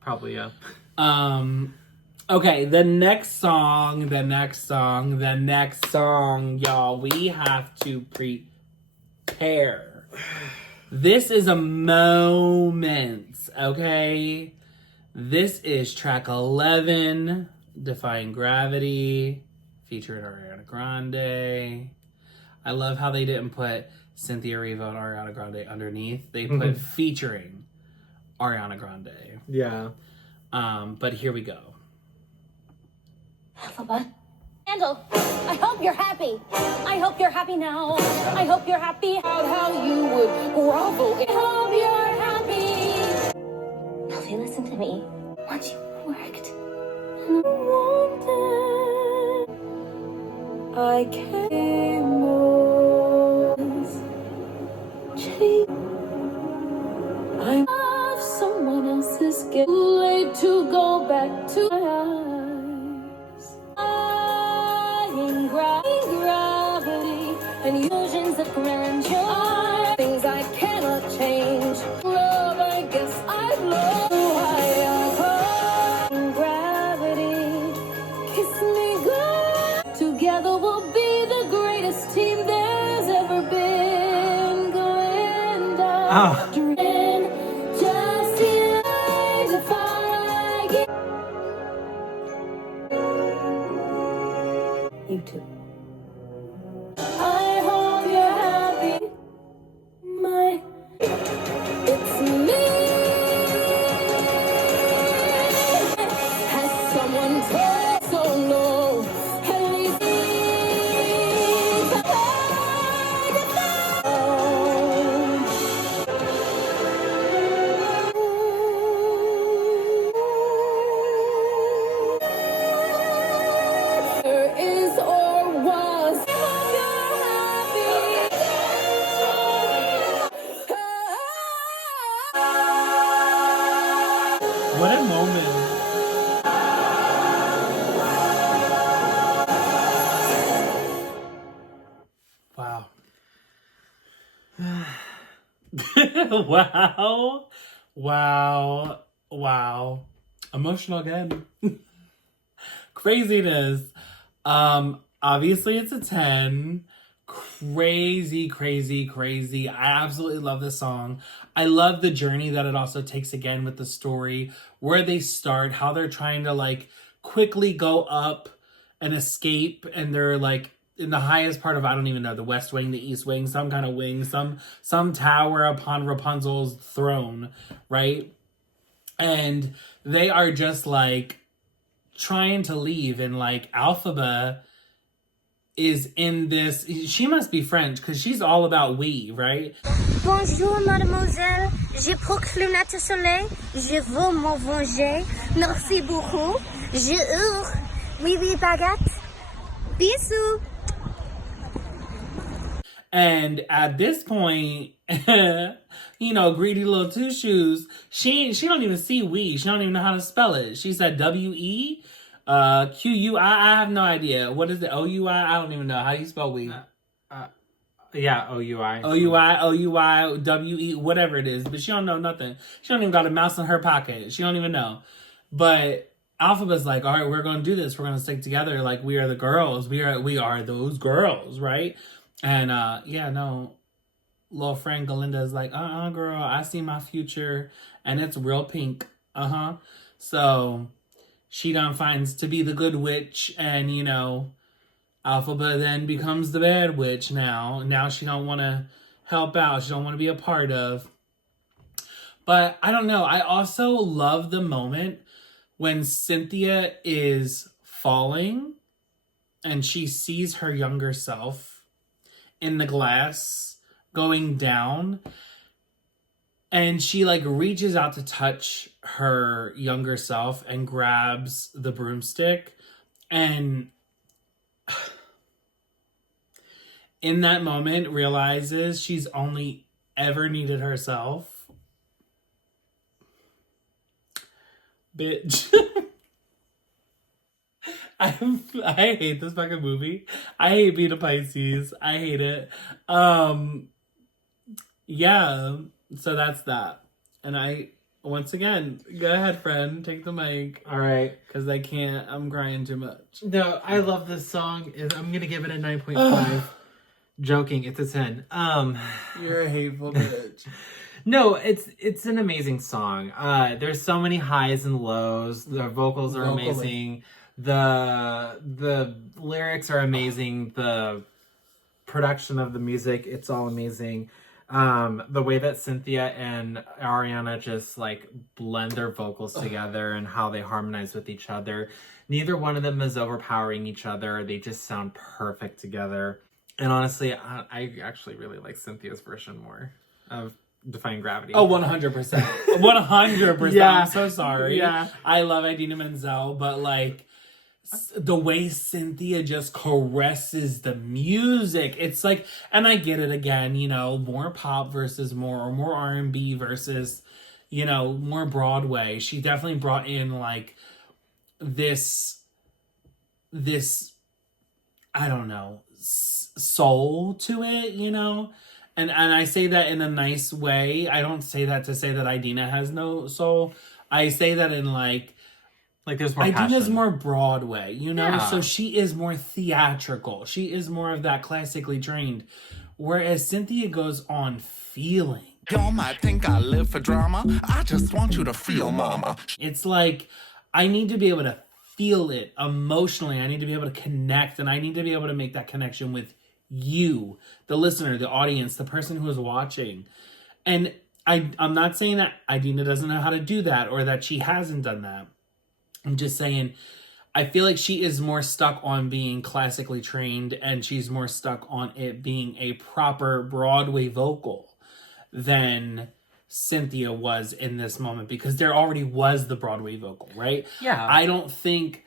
Probably, yeah. Okay, the next song, y'all. We have to prepare. This is a moment, okay? This is track 11, Defying Gravity, featuring Ariana Grande. I love how they didn't put Cynthia Erivo and Ariana Grande underneath. They put featuring Ariana Grande. Yeah. But here we go. Alphabet. Candle, I hope you're happy. I hope you're happy now. I hope you're happy. How you would grovel. I hope you're happy. Elfie, listen to me. Once you worked, and I wanted, I came change. I love someone else's gift. Too late to go back to my eyes. Gravity and illusions of grandeur. Things I cannot change. Love, I guess I've loved. Gravity, kiss me good. Together we'll be the greatest team there's ever been. Glinda, dream, just you too. I hope you're happy. It's me. Has someone told so no? At least there is or was. What a moment. Wow. Wow. Emotional again. Craziness. Obviously it's a 10. Crazy. I absolutely love this song. I love the journey that it also takes again with the story, where they start, how they're trying to like quickly go up and escape, and they're like in the highest part of, I don't even know, the west wing, the east wing, some kind of wing, some tower upon Rapunzel's throne, right? And they are just like trying to leave, and like Alphaba is in this, she must be French because she's all about we, right? Bonjour, mademoiselle. Je proclame notre soleil. Je veux m'en venger. Merci beaucoup. Je hurle. Oui, oui, baguette. Bisous. And at this point, greedy little two shoes, she don't even see we. She don't even know how to spell it. She said W-E, Q-U-I. I have no idea. What is it? O-U-I? I don't even know. How do you spell we? Yeah, O-U-I. O-U-I, O-U-I, W-E, whatever it is. But she don't know nothing. She don't even got a mouse in her pocket. She don't even know. But Alphaba's like, all right, we're going to do this. We're going to stick together. Like, we are the girls. We are those girls, right? And, little friend Galinda is like, girl, I see my future. And it's real pink. So she done finds to be the good witch. And, Alphaba then becomes the bad witch now. Now she don't want to help out. She don't want to be a part of. But I don't know. I also love the moment when Cynthia is falling and she sees her younger self in the glass going down. And she like reaches out to touch her younger self and grabs the broomstick. And in that moment realizes she's only ever needed herself. Bitch. I hate this fucking movie. I hate being a Pisces. I hate it. Yeah, so that's that. And once again, go ahead, friend, take the mic. All right. Because I can't, I'm crying too much. No, I love this song. I'm going to give it a 9.5. Joking, it's a 10. You're a hateful bitch. No, it's an amazing song. There's so many highs and lows. The vocals are amazing. The lyrics are amazing. The production of the music, it's all amazing. The way that Cynthia and Ariana just like blend their vocals together and how they harmonize with each other. Neither one of them is overpowering each other. They just sound perfect together. And honestly, I actually really like Cynthia's version more of Defying Gravity. Oh, 100%. 100%. Yeah. I'm so sorry. Yeah. I love Idina Menzel, but like the way Cynthia just caresses the music, it's like, and I get it again, more pop versus more R&B versus, more Broadway. She definitely brought in like this, I don't know, soul to it, And I say that in a nice way. I don't say that to say that Idina has no soul. I say that in like there's more Idina's passion. more Broadway, Yeah. So she is more theatrical. She is more of that classically trained. Whereas Cynthia goes on feeling. Y'all might think I live for drama. I just want you to feel, mama. It's like, I need to be able to feel it emotionally. I need to be able to connect, and I need to be able to make that connection with you, the listener, the audience, the person who is watching. And I'm not saying that Idina doesn't know how to do that or that she hasn't done that. I'm just saying, I feel like she is more stuck on being classically trained, and she's more stuck on it being a proper Broadway vocal than Cynthia was in this moment, because there already was the Broadway vocal, right? Yeah. I don't think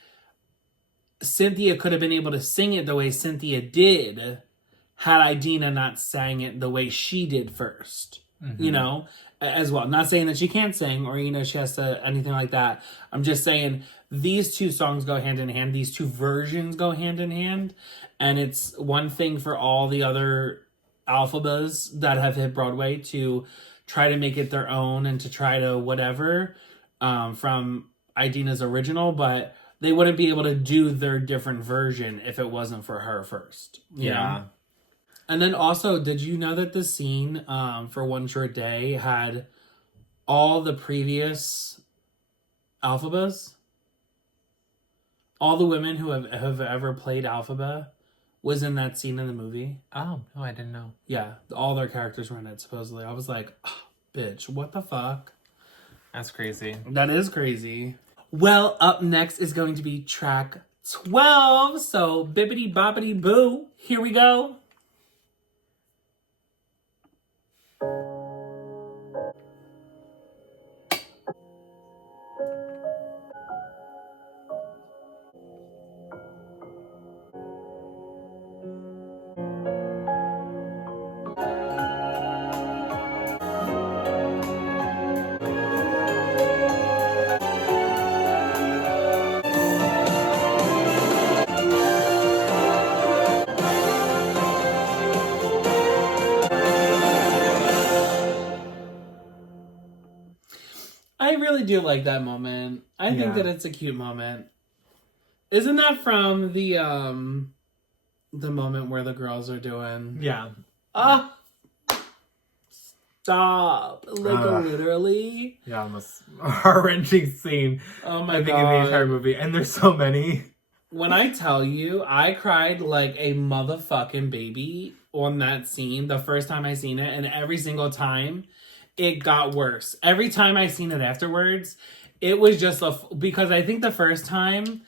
Cynthia could have been able to sing it the way Cynthia did had Idina not sang it the way she did first, as well. I'm not saying that she can't sing or, she has to, anything like that. I'm just saying these two songs go hand in hand. These two versions go hand in hand. And it's one thing for all the other Alphabas that have hit Broadway to try to make it their own and to try to whatever from Idina's original, but they wouldn't be able to do their different version if it wasn't for her first. You know? And then also, did you know that the scene for One Short Day had all the previous Alphabas? All the women who have ever played Alphaba was in that scene in the movie. Oh, no, I didn't know. Yeah, all their characters were in it, supposedly. I was like, oh, bitch, what the fuck? That's crazy. That is crazy. Well, up next is going to be track 12. So, bibbity boppity boo. Here we go. I really do like that moment. I think that it's a cute moment. Isn't that from the moment where the girls are doing? Yeah. Stop. Like, literally. Yeah, almost heart-wrenching scene. Oh my I think God. in the entire movie. And there's so many. When I tell you, I cried like a motherfucking baby on that scene the first time I seen it, and every single time it got worse. Every time I seen it afterwards, it was just because I think the first time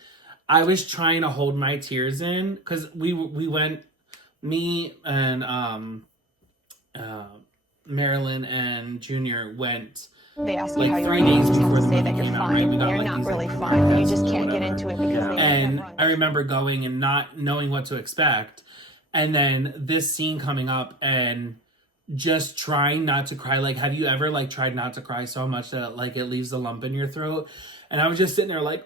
I was trying to hold my tears in because we went, me and Marilyn and Junior went. They ask you like how you 3 are, days you just before have the to say movie that you're came out, fine. right? We got You're like not these, really like, fine. You tests just or can't get whatever. into it because they And never I remember going and not knowing what to expect, and then this scene coming up and just trying not to cry. Like, have you ever like tried not to cry so much that like it leaves a lump in your throat? And I was just sitting there like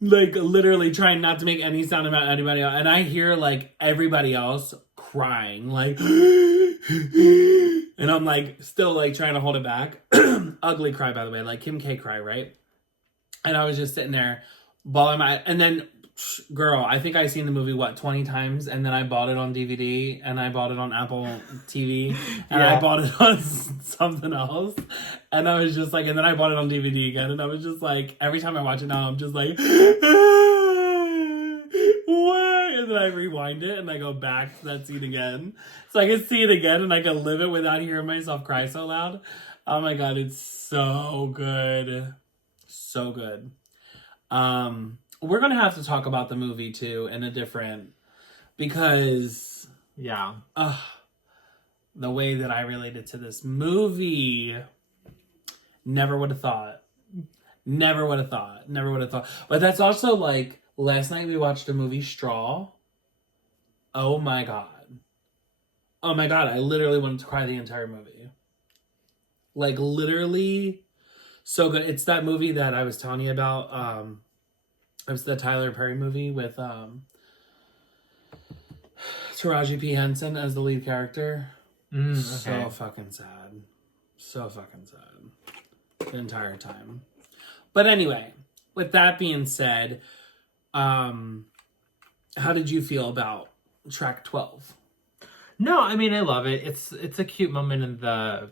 literally trying not to make any sound about anybody else. And I hear like everybody else crying, like, and I'm like still like trying to hold it back. Ugly cry, by the way, like Kim K cry, right? And I was just sitting there bawling my, and then girl, I think I seen the movie 20 times, and then I bought it on DVD, and I bought it on Apple TV, and I bought it on something else, and I was just like, and then I bought it on DVD again, and I was just like, every time I watch it now, I'm just like, what? And then I rewind it, and I go back to that scene again, so I can see it again, and I can live it without hearing myself cry so loud. Oh my God, it's so good. So good. We're gonna have to talk about the movie too in a different, because the way that I related to this movie, never would have thought. But that's also like last night we watched the movie Straw. Oh my god, I literally wanted to cry the entire movie. Like literally so good. It's that movie that I was telling you about. It was the Tyler Perry movie with Taraji P. Henson as the lead character. Okay. So fucking sad. The entire time. But anyway, with that being said, how did you feel about track 12? No, I mean I love it. It's a cute moment in the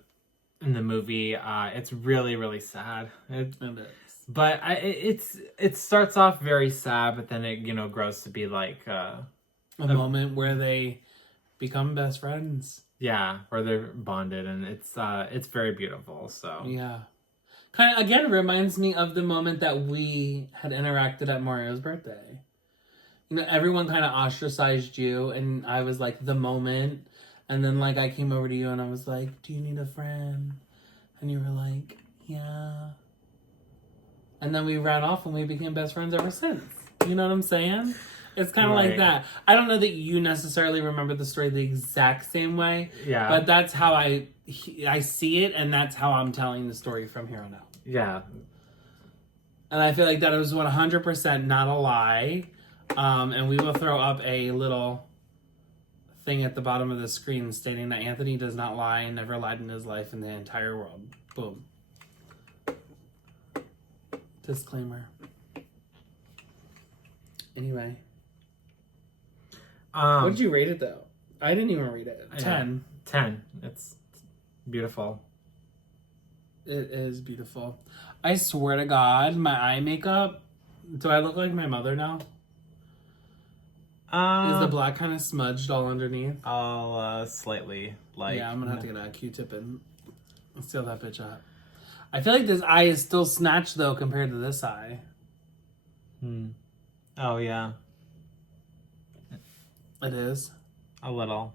movie. It's really, really sad. It is. But it starts off very sad, but then it grows to be like a moment where they become best friends. Yeah, where they're bonded, and it's very beautiful. So yeah, kind of again reminds me of the moment that we had interacted at Mario's birthday. Everyone kind of ostracized you, and I was like the moment, and then like I came over to you and I was like, "Do you need a friend?" And you were like, "Yeah." And then we ran off and we became best friends ever since. You know what I'm saying? It's kind of like that. I don't know that you necessarily remember the story the exact same way. Yeah. But that's how I see it, and that's how I'm telling the story from here on out. Yeah. And I feel like that was 100% not a lie. And we will throw up a little thing at the bottom of the screen stating that Anthony does not lie and never lied in his life in the entire world. Boom. Disclaimer. Anyway. What did you rate it though? I didn't even read it. 10. 10. It's beautiful. It is beautiful. I swear to God, my eye makeup. Do I look like my mother now? Is the black kind of smudged all underneath? Slightly. Like, yeah, I'm gonna have to get a Q-tip and seal that bitch up. I feel like this eye is still snatched though compared to this eye. Oh yeah. It is. A little.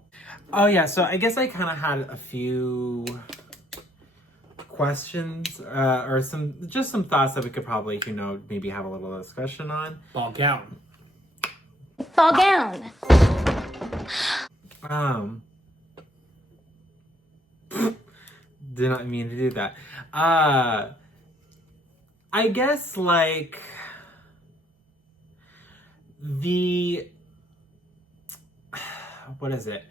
Oh yeah, so I guess I kind of had a few questions or some thoughts that we could probably, maybe have a little discussion on. Ball gown. Fall gown. Did not mean to do that. I guess like what is it?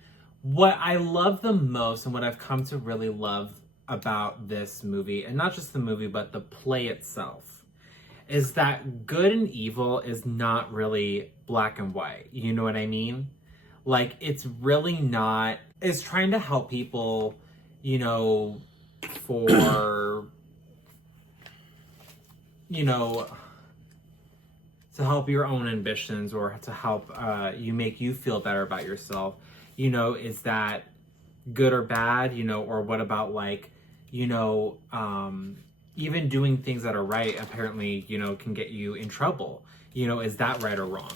What I love the most and what I've come to really love about this movie, and not just the movie, but the play itself, is that good and evil is not really black and white. You know what I mean? Like, it's really not. It's trying to help people, for, to help your own ambitions or to help make you feel better about yourself. Is that good or bad? Or what about like, even doing things that are right apparently, can get you in trouble. Is that right or wrong?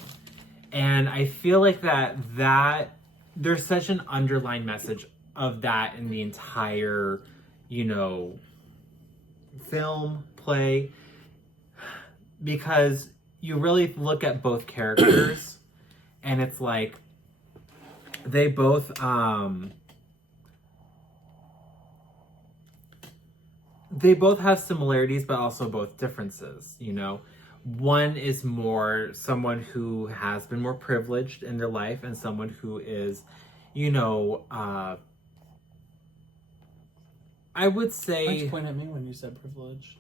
And I feel like that there's such an underlying message of that in the entire, film, play, because you really look at both characters and it's like they both have similarities but also both differences. One is more someone who has been more privileged in their life and someone who is, I would say... Why'd you point at me when you said privilege?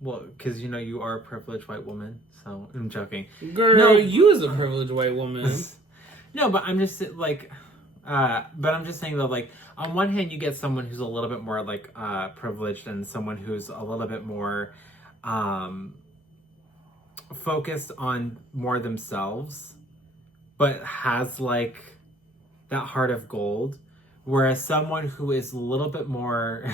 Well, because, you are a privileged white woman, so I'm joking. Girl, no, you as a privileged white woman. No, but I'm just, like... but I'm just saying, though, like, on one hand, you get someone who's a little bit more, like, privileged and someone who's a little bit more... focused on more themselves, but has like that heart of gold, whereas someone who is a little bit more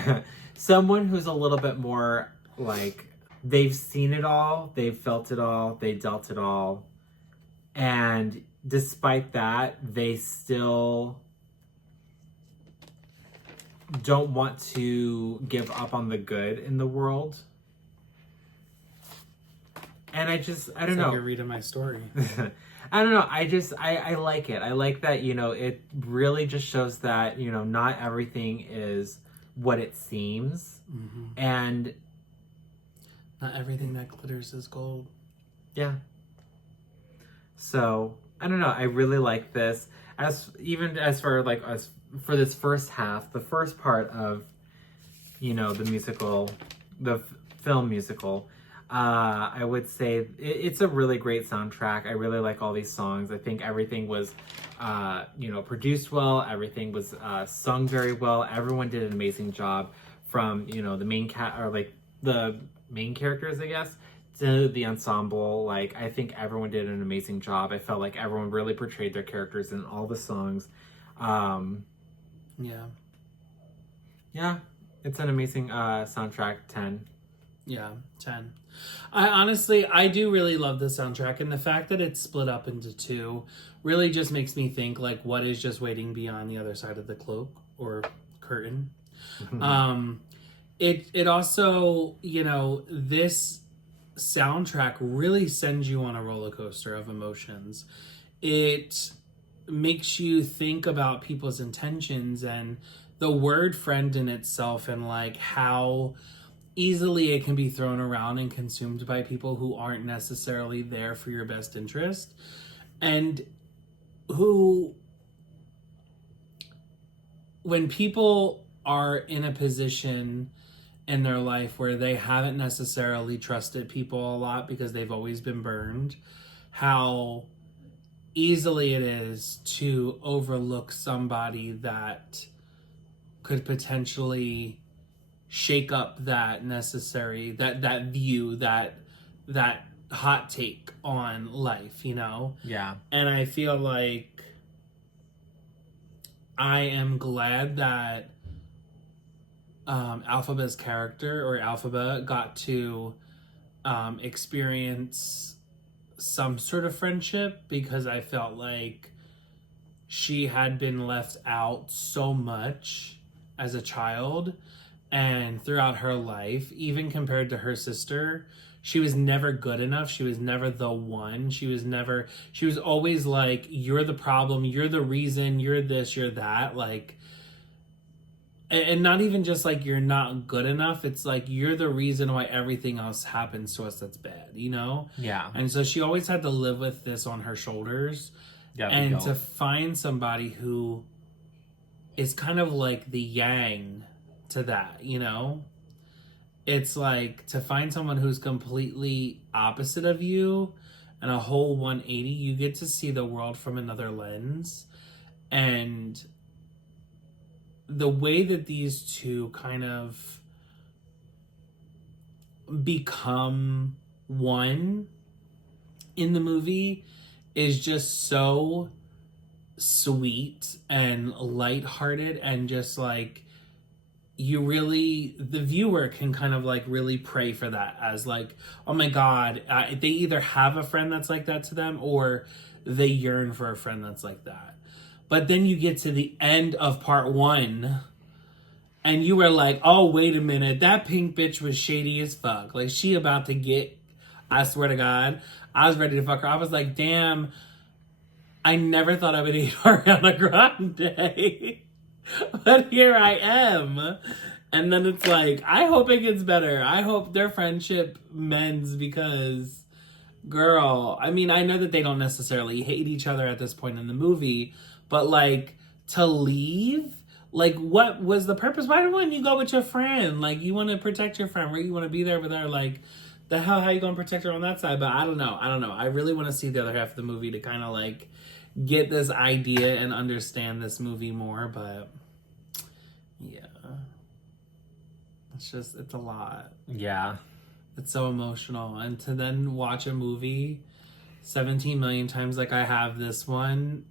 like they've seen it all, they've felt it all, they dealt it all, and despite that they still don't want to give up on the good in the world. And I don't know. You're reading my story. I don't know. I like it. I like that, it really just shows that, not everything is what it seems. Mm-hmm. And not everything that glitters is gold. Yeah. So, I don't know. I really like this. As for this first half, the first part of, the musical, the film musical, I would say it's a really great soundtrack. I really like all these songs. I think everything was, produced well. Everything was sung very well. Everyone did an amazing job, from the main characters, I guess, to the ensemble. Like, I think everyone did an amazing job. I felt like everyone really portrayed their characters in all the songs. Yeah, it's an amazing soundtrack. 10. Yeah, 10. I do really love the soundtrack, and the fact that it's split up into two really just makes me think, like, what is just waiting beyond the other side of the cloak or curtain. It also, this soundtrack really sends you on a roller coaster of emotions. It makes you think about people's intentions and the word friend in itself, and like how easily it can be thrown around and consumed by people who aren't necessarily there for your best interest, and who, when people are in a position in their life where they haven't necessarily trusted people a lot because they've always been burned, how easily it is to overlook somebody that could potentially shake up that necessary, that view, that hot take on life, you know? Yeah. And I feel like I am glad that Alphaba's character, or Alphaba, got to experience some sort of friendship, because I felt like she had been left out so much as a child and throughout her life, even compared to her sister. She was never good enough. She was never the one. She was always like, you're the problem, you're the reason, you're this, you're that. Like, and not even just like you're not good enough. It's like you're the reason why everything else happens to us that's bad, you know? Yeah. And so she always had to live with this on her shoulders. Yeah, and to find somebody who is kind of like the yang to that, you know? It's like to find someone who's completely opposite of you and a whole 180, you get to see the world from another lens. And the way that these two kind of become one in the movie is just so sweet and lighthearted, and just like you really, the viewer can kind of like really pray for that, as like, oh my God, they either have a friend that's like that to them, or they yearn for a friend that's like that. But then you get to the end of part 1 and you were like, oh, wait a minute, that pink bitch was shady as fuck. Like, she about to get, I swear to God, I was ready to fuck her. I was like, damn, I never thought I would hate Ariana Grande. But here I am. And then it's like, I hope it gets better. I hope their friendship mends, because, girl, I mean, I know that they don't necessarily hate each other at this point in the movie, but like, to leave, like, what was the purpose? Why wouldn't you go with your friend? Like, you want to protect your friend, right? You want to be there with her. Like, the hell, how you gonna protect her on that side? But I don't know. I really want to see the other half of the movie to kind of like get this idea and understand this movie more. But yeah, it's a lot. Yeah. It's so emotional. And to then watch a movie 17 million times like I have this one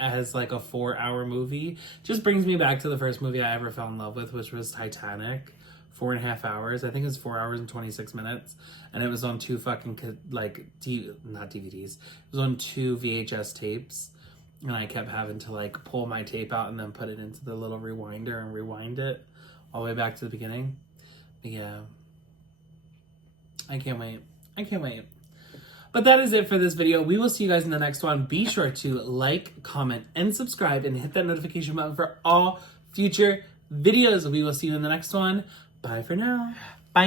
as like a 4-hour movie just brings me back to the first movie I ever fell in love with, which was Titanic. 4.5 hours. I think it's 4 hours and 26 minutes. And it was on 2 fucking, like, not DVDs. It was on 2 VHS tapes. And I kept having to, like, pull my tape out and then put it into the little rewinder and rewind it all the way back to the beginning. But yeah. I can't wait. I can't wait. But that is it for this video. We will see you guys in the next one. Be sure to like, comment, and subscribe, and hit that notification button for all future videos. We will see you in the next one. Bye for now. Bye.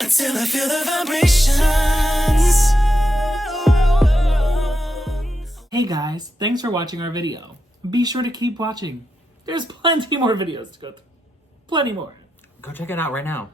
Until I feel the vibrations. Hey guys, thanks for watching our video. Be sure to keep watching. There's plenty more videos to go through. Plenty more. Go check it out right now.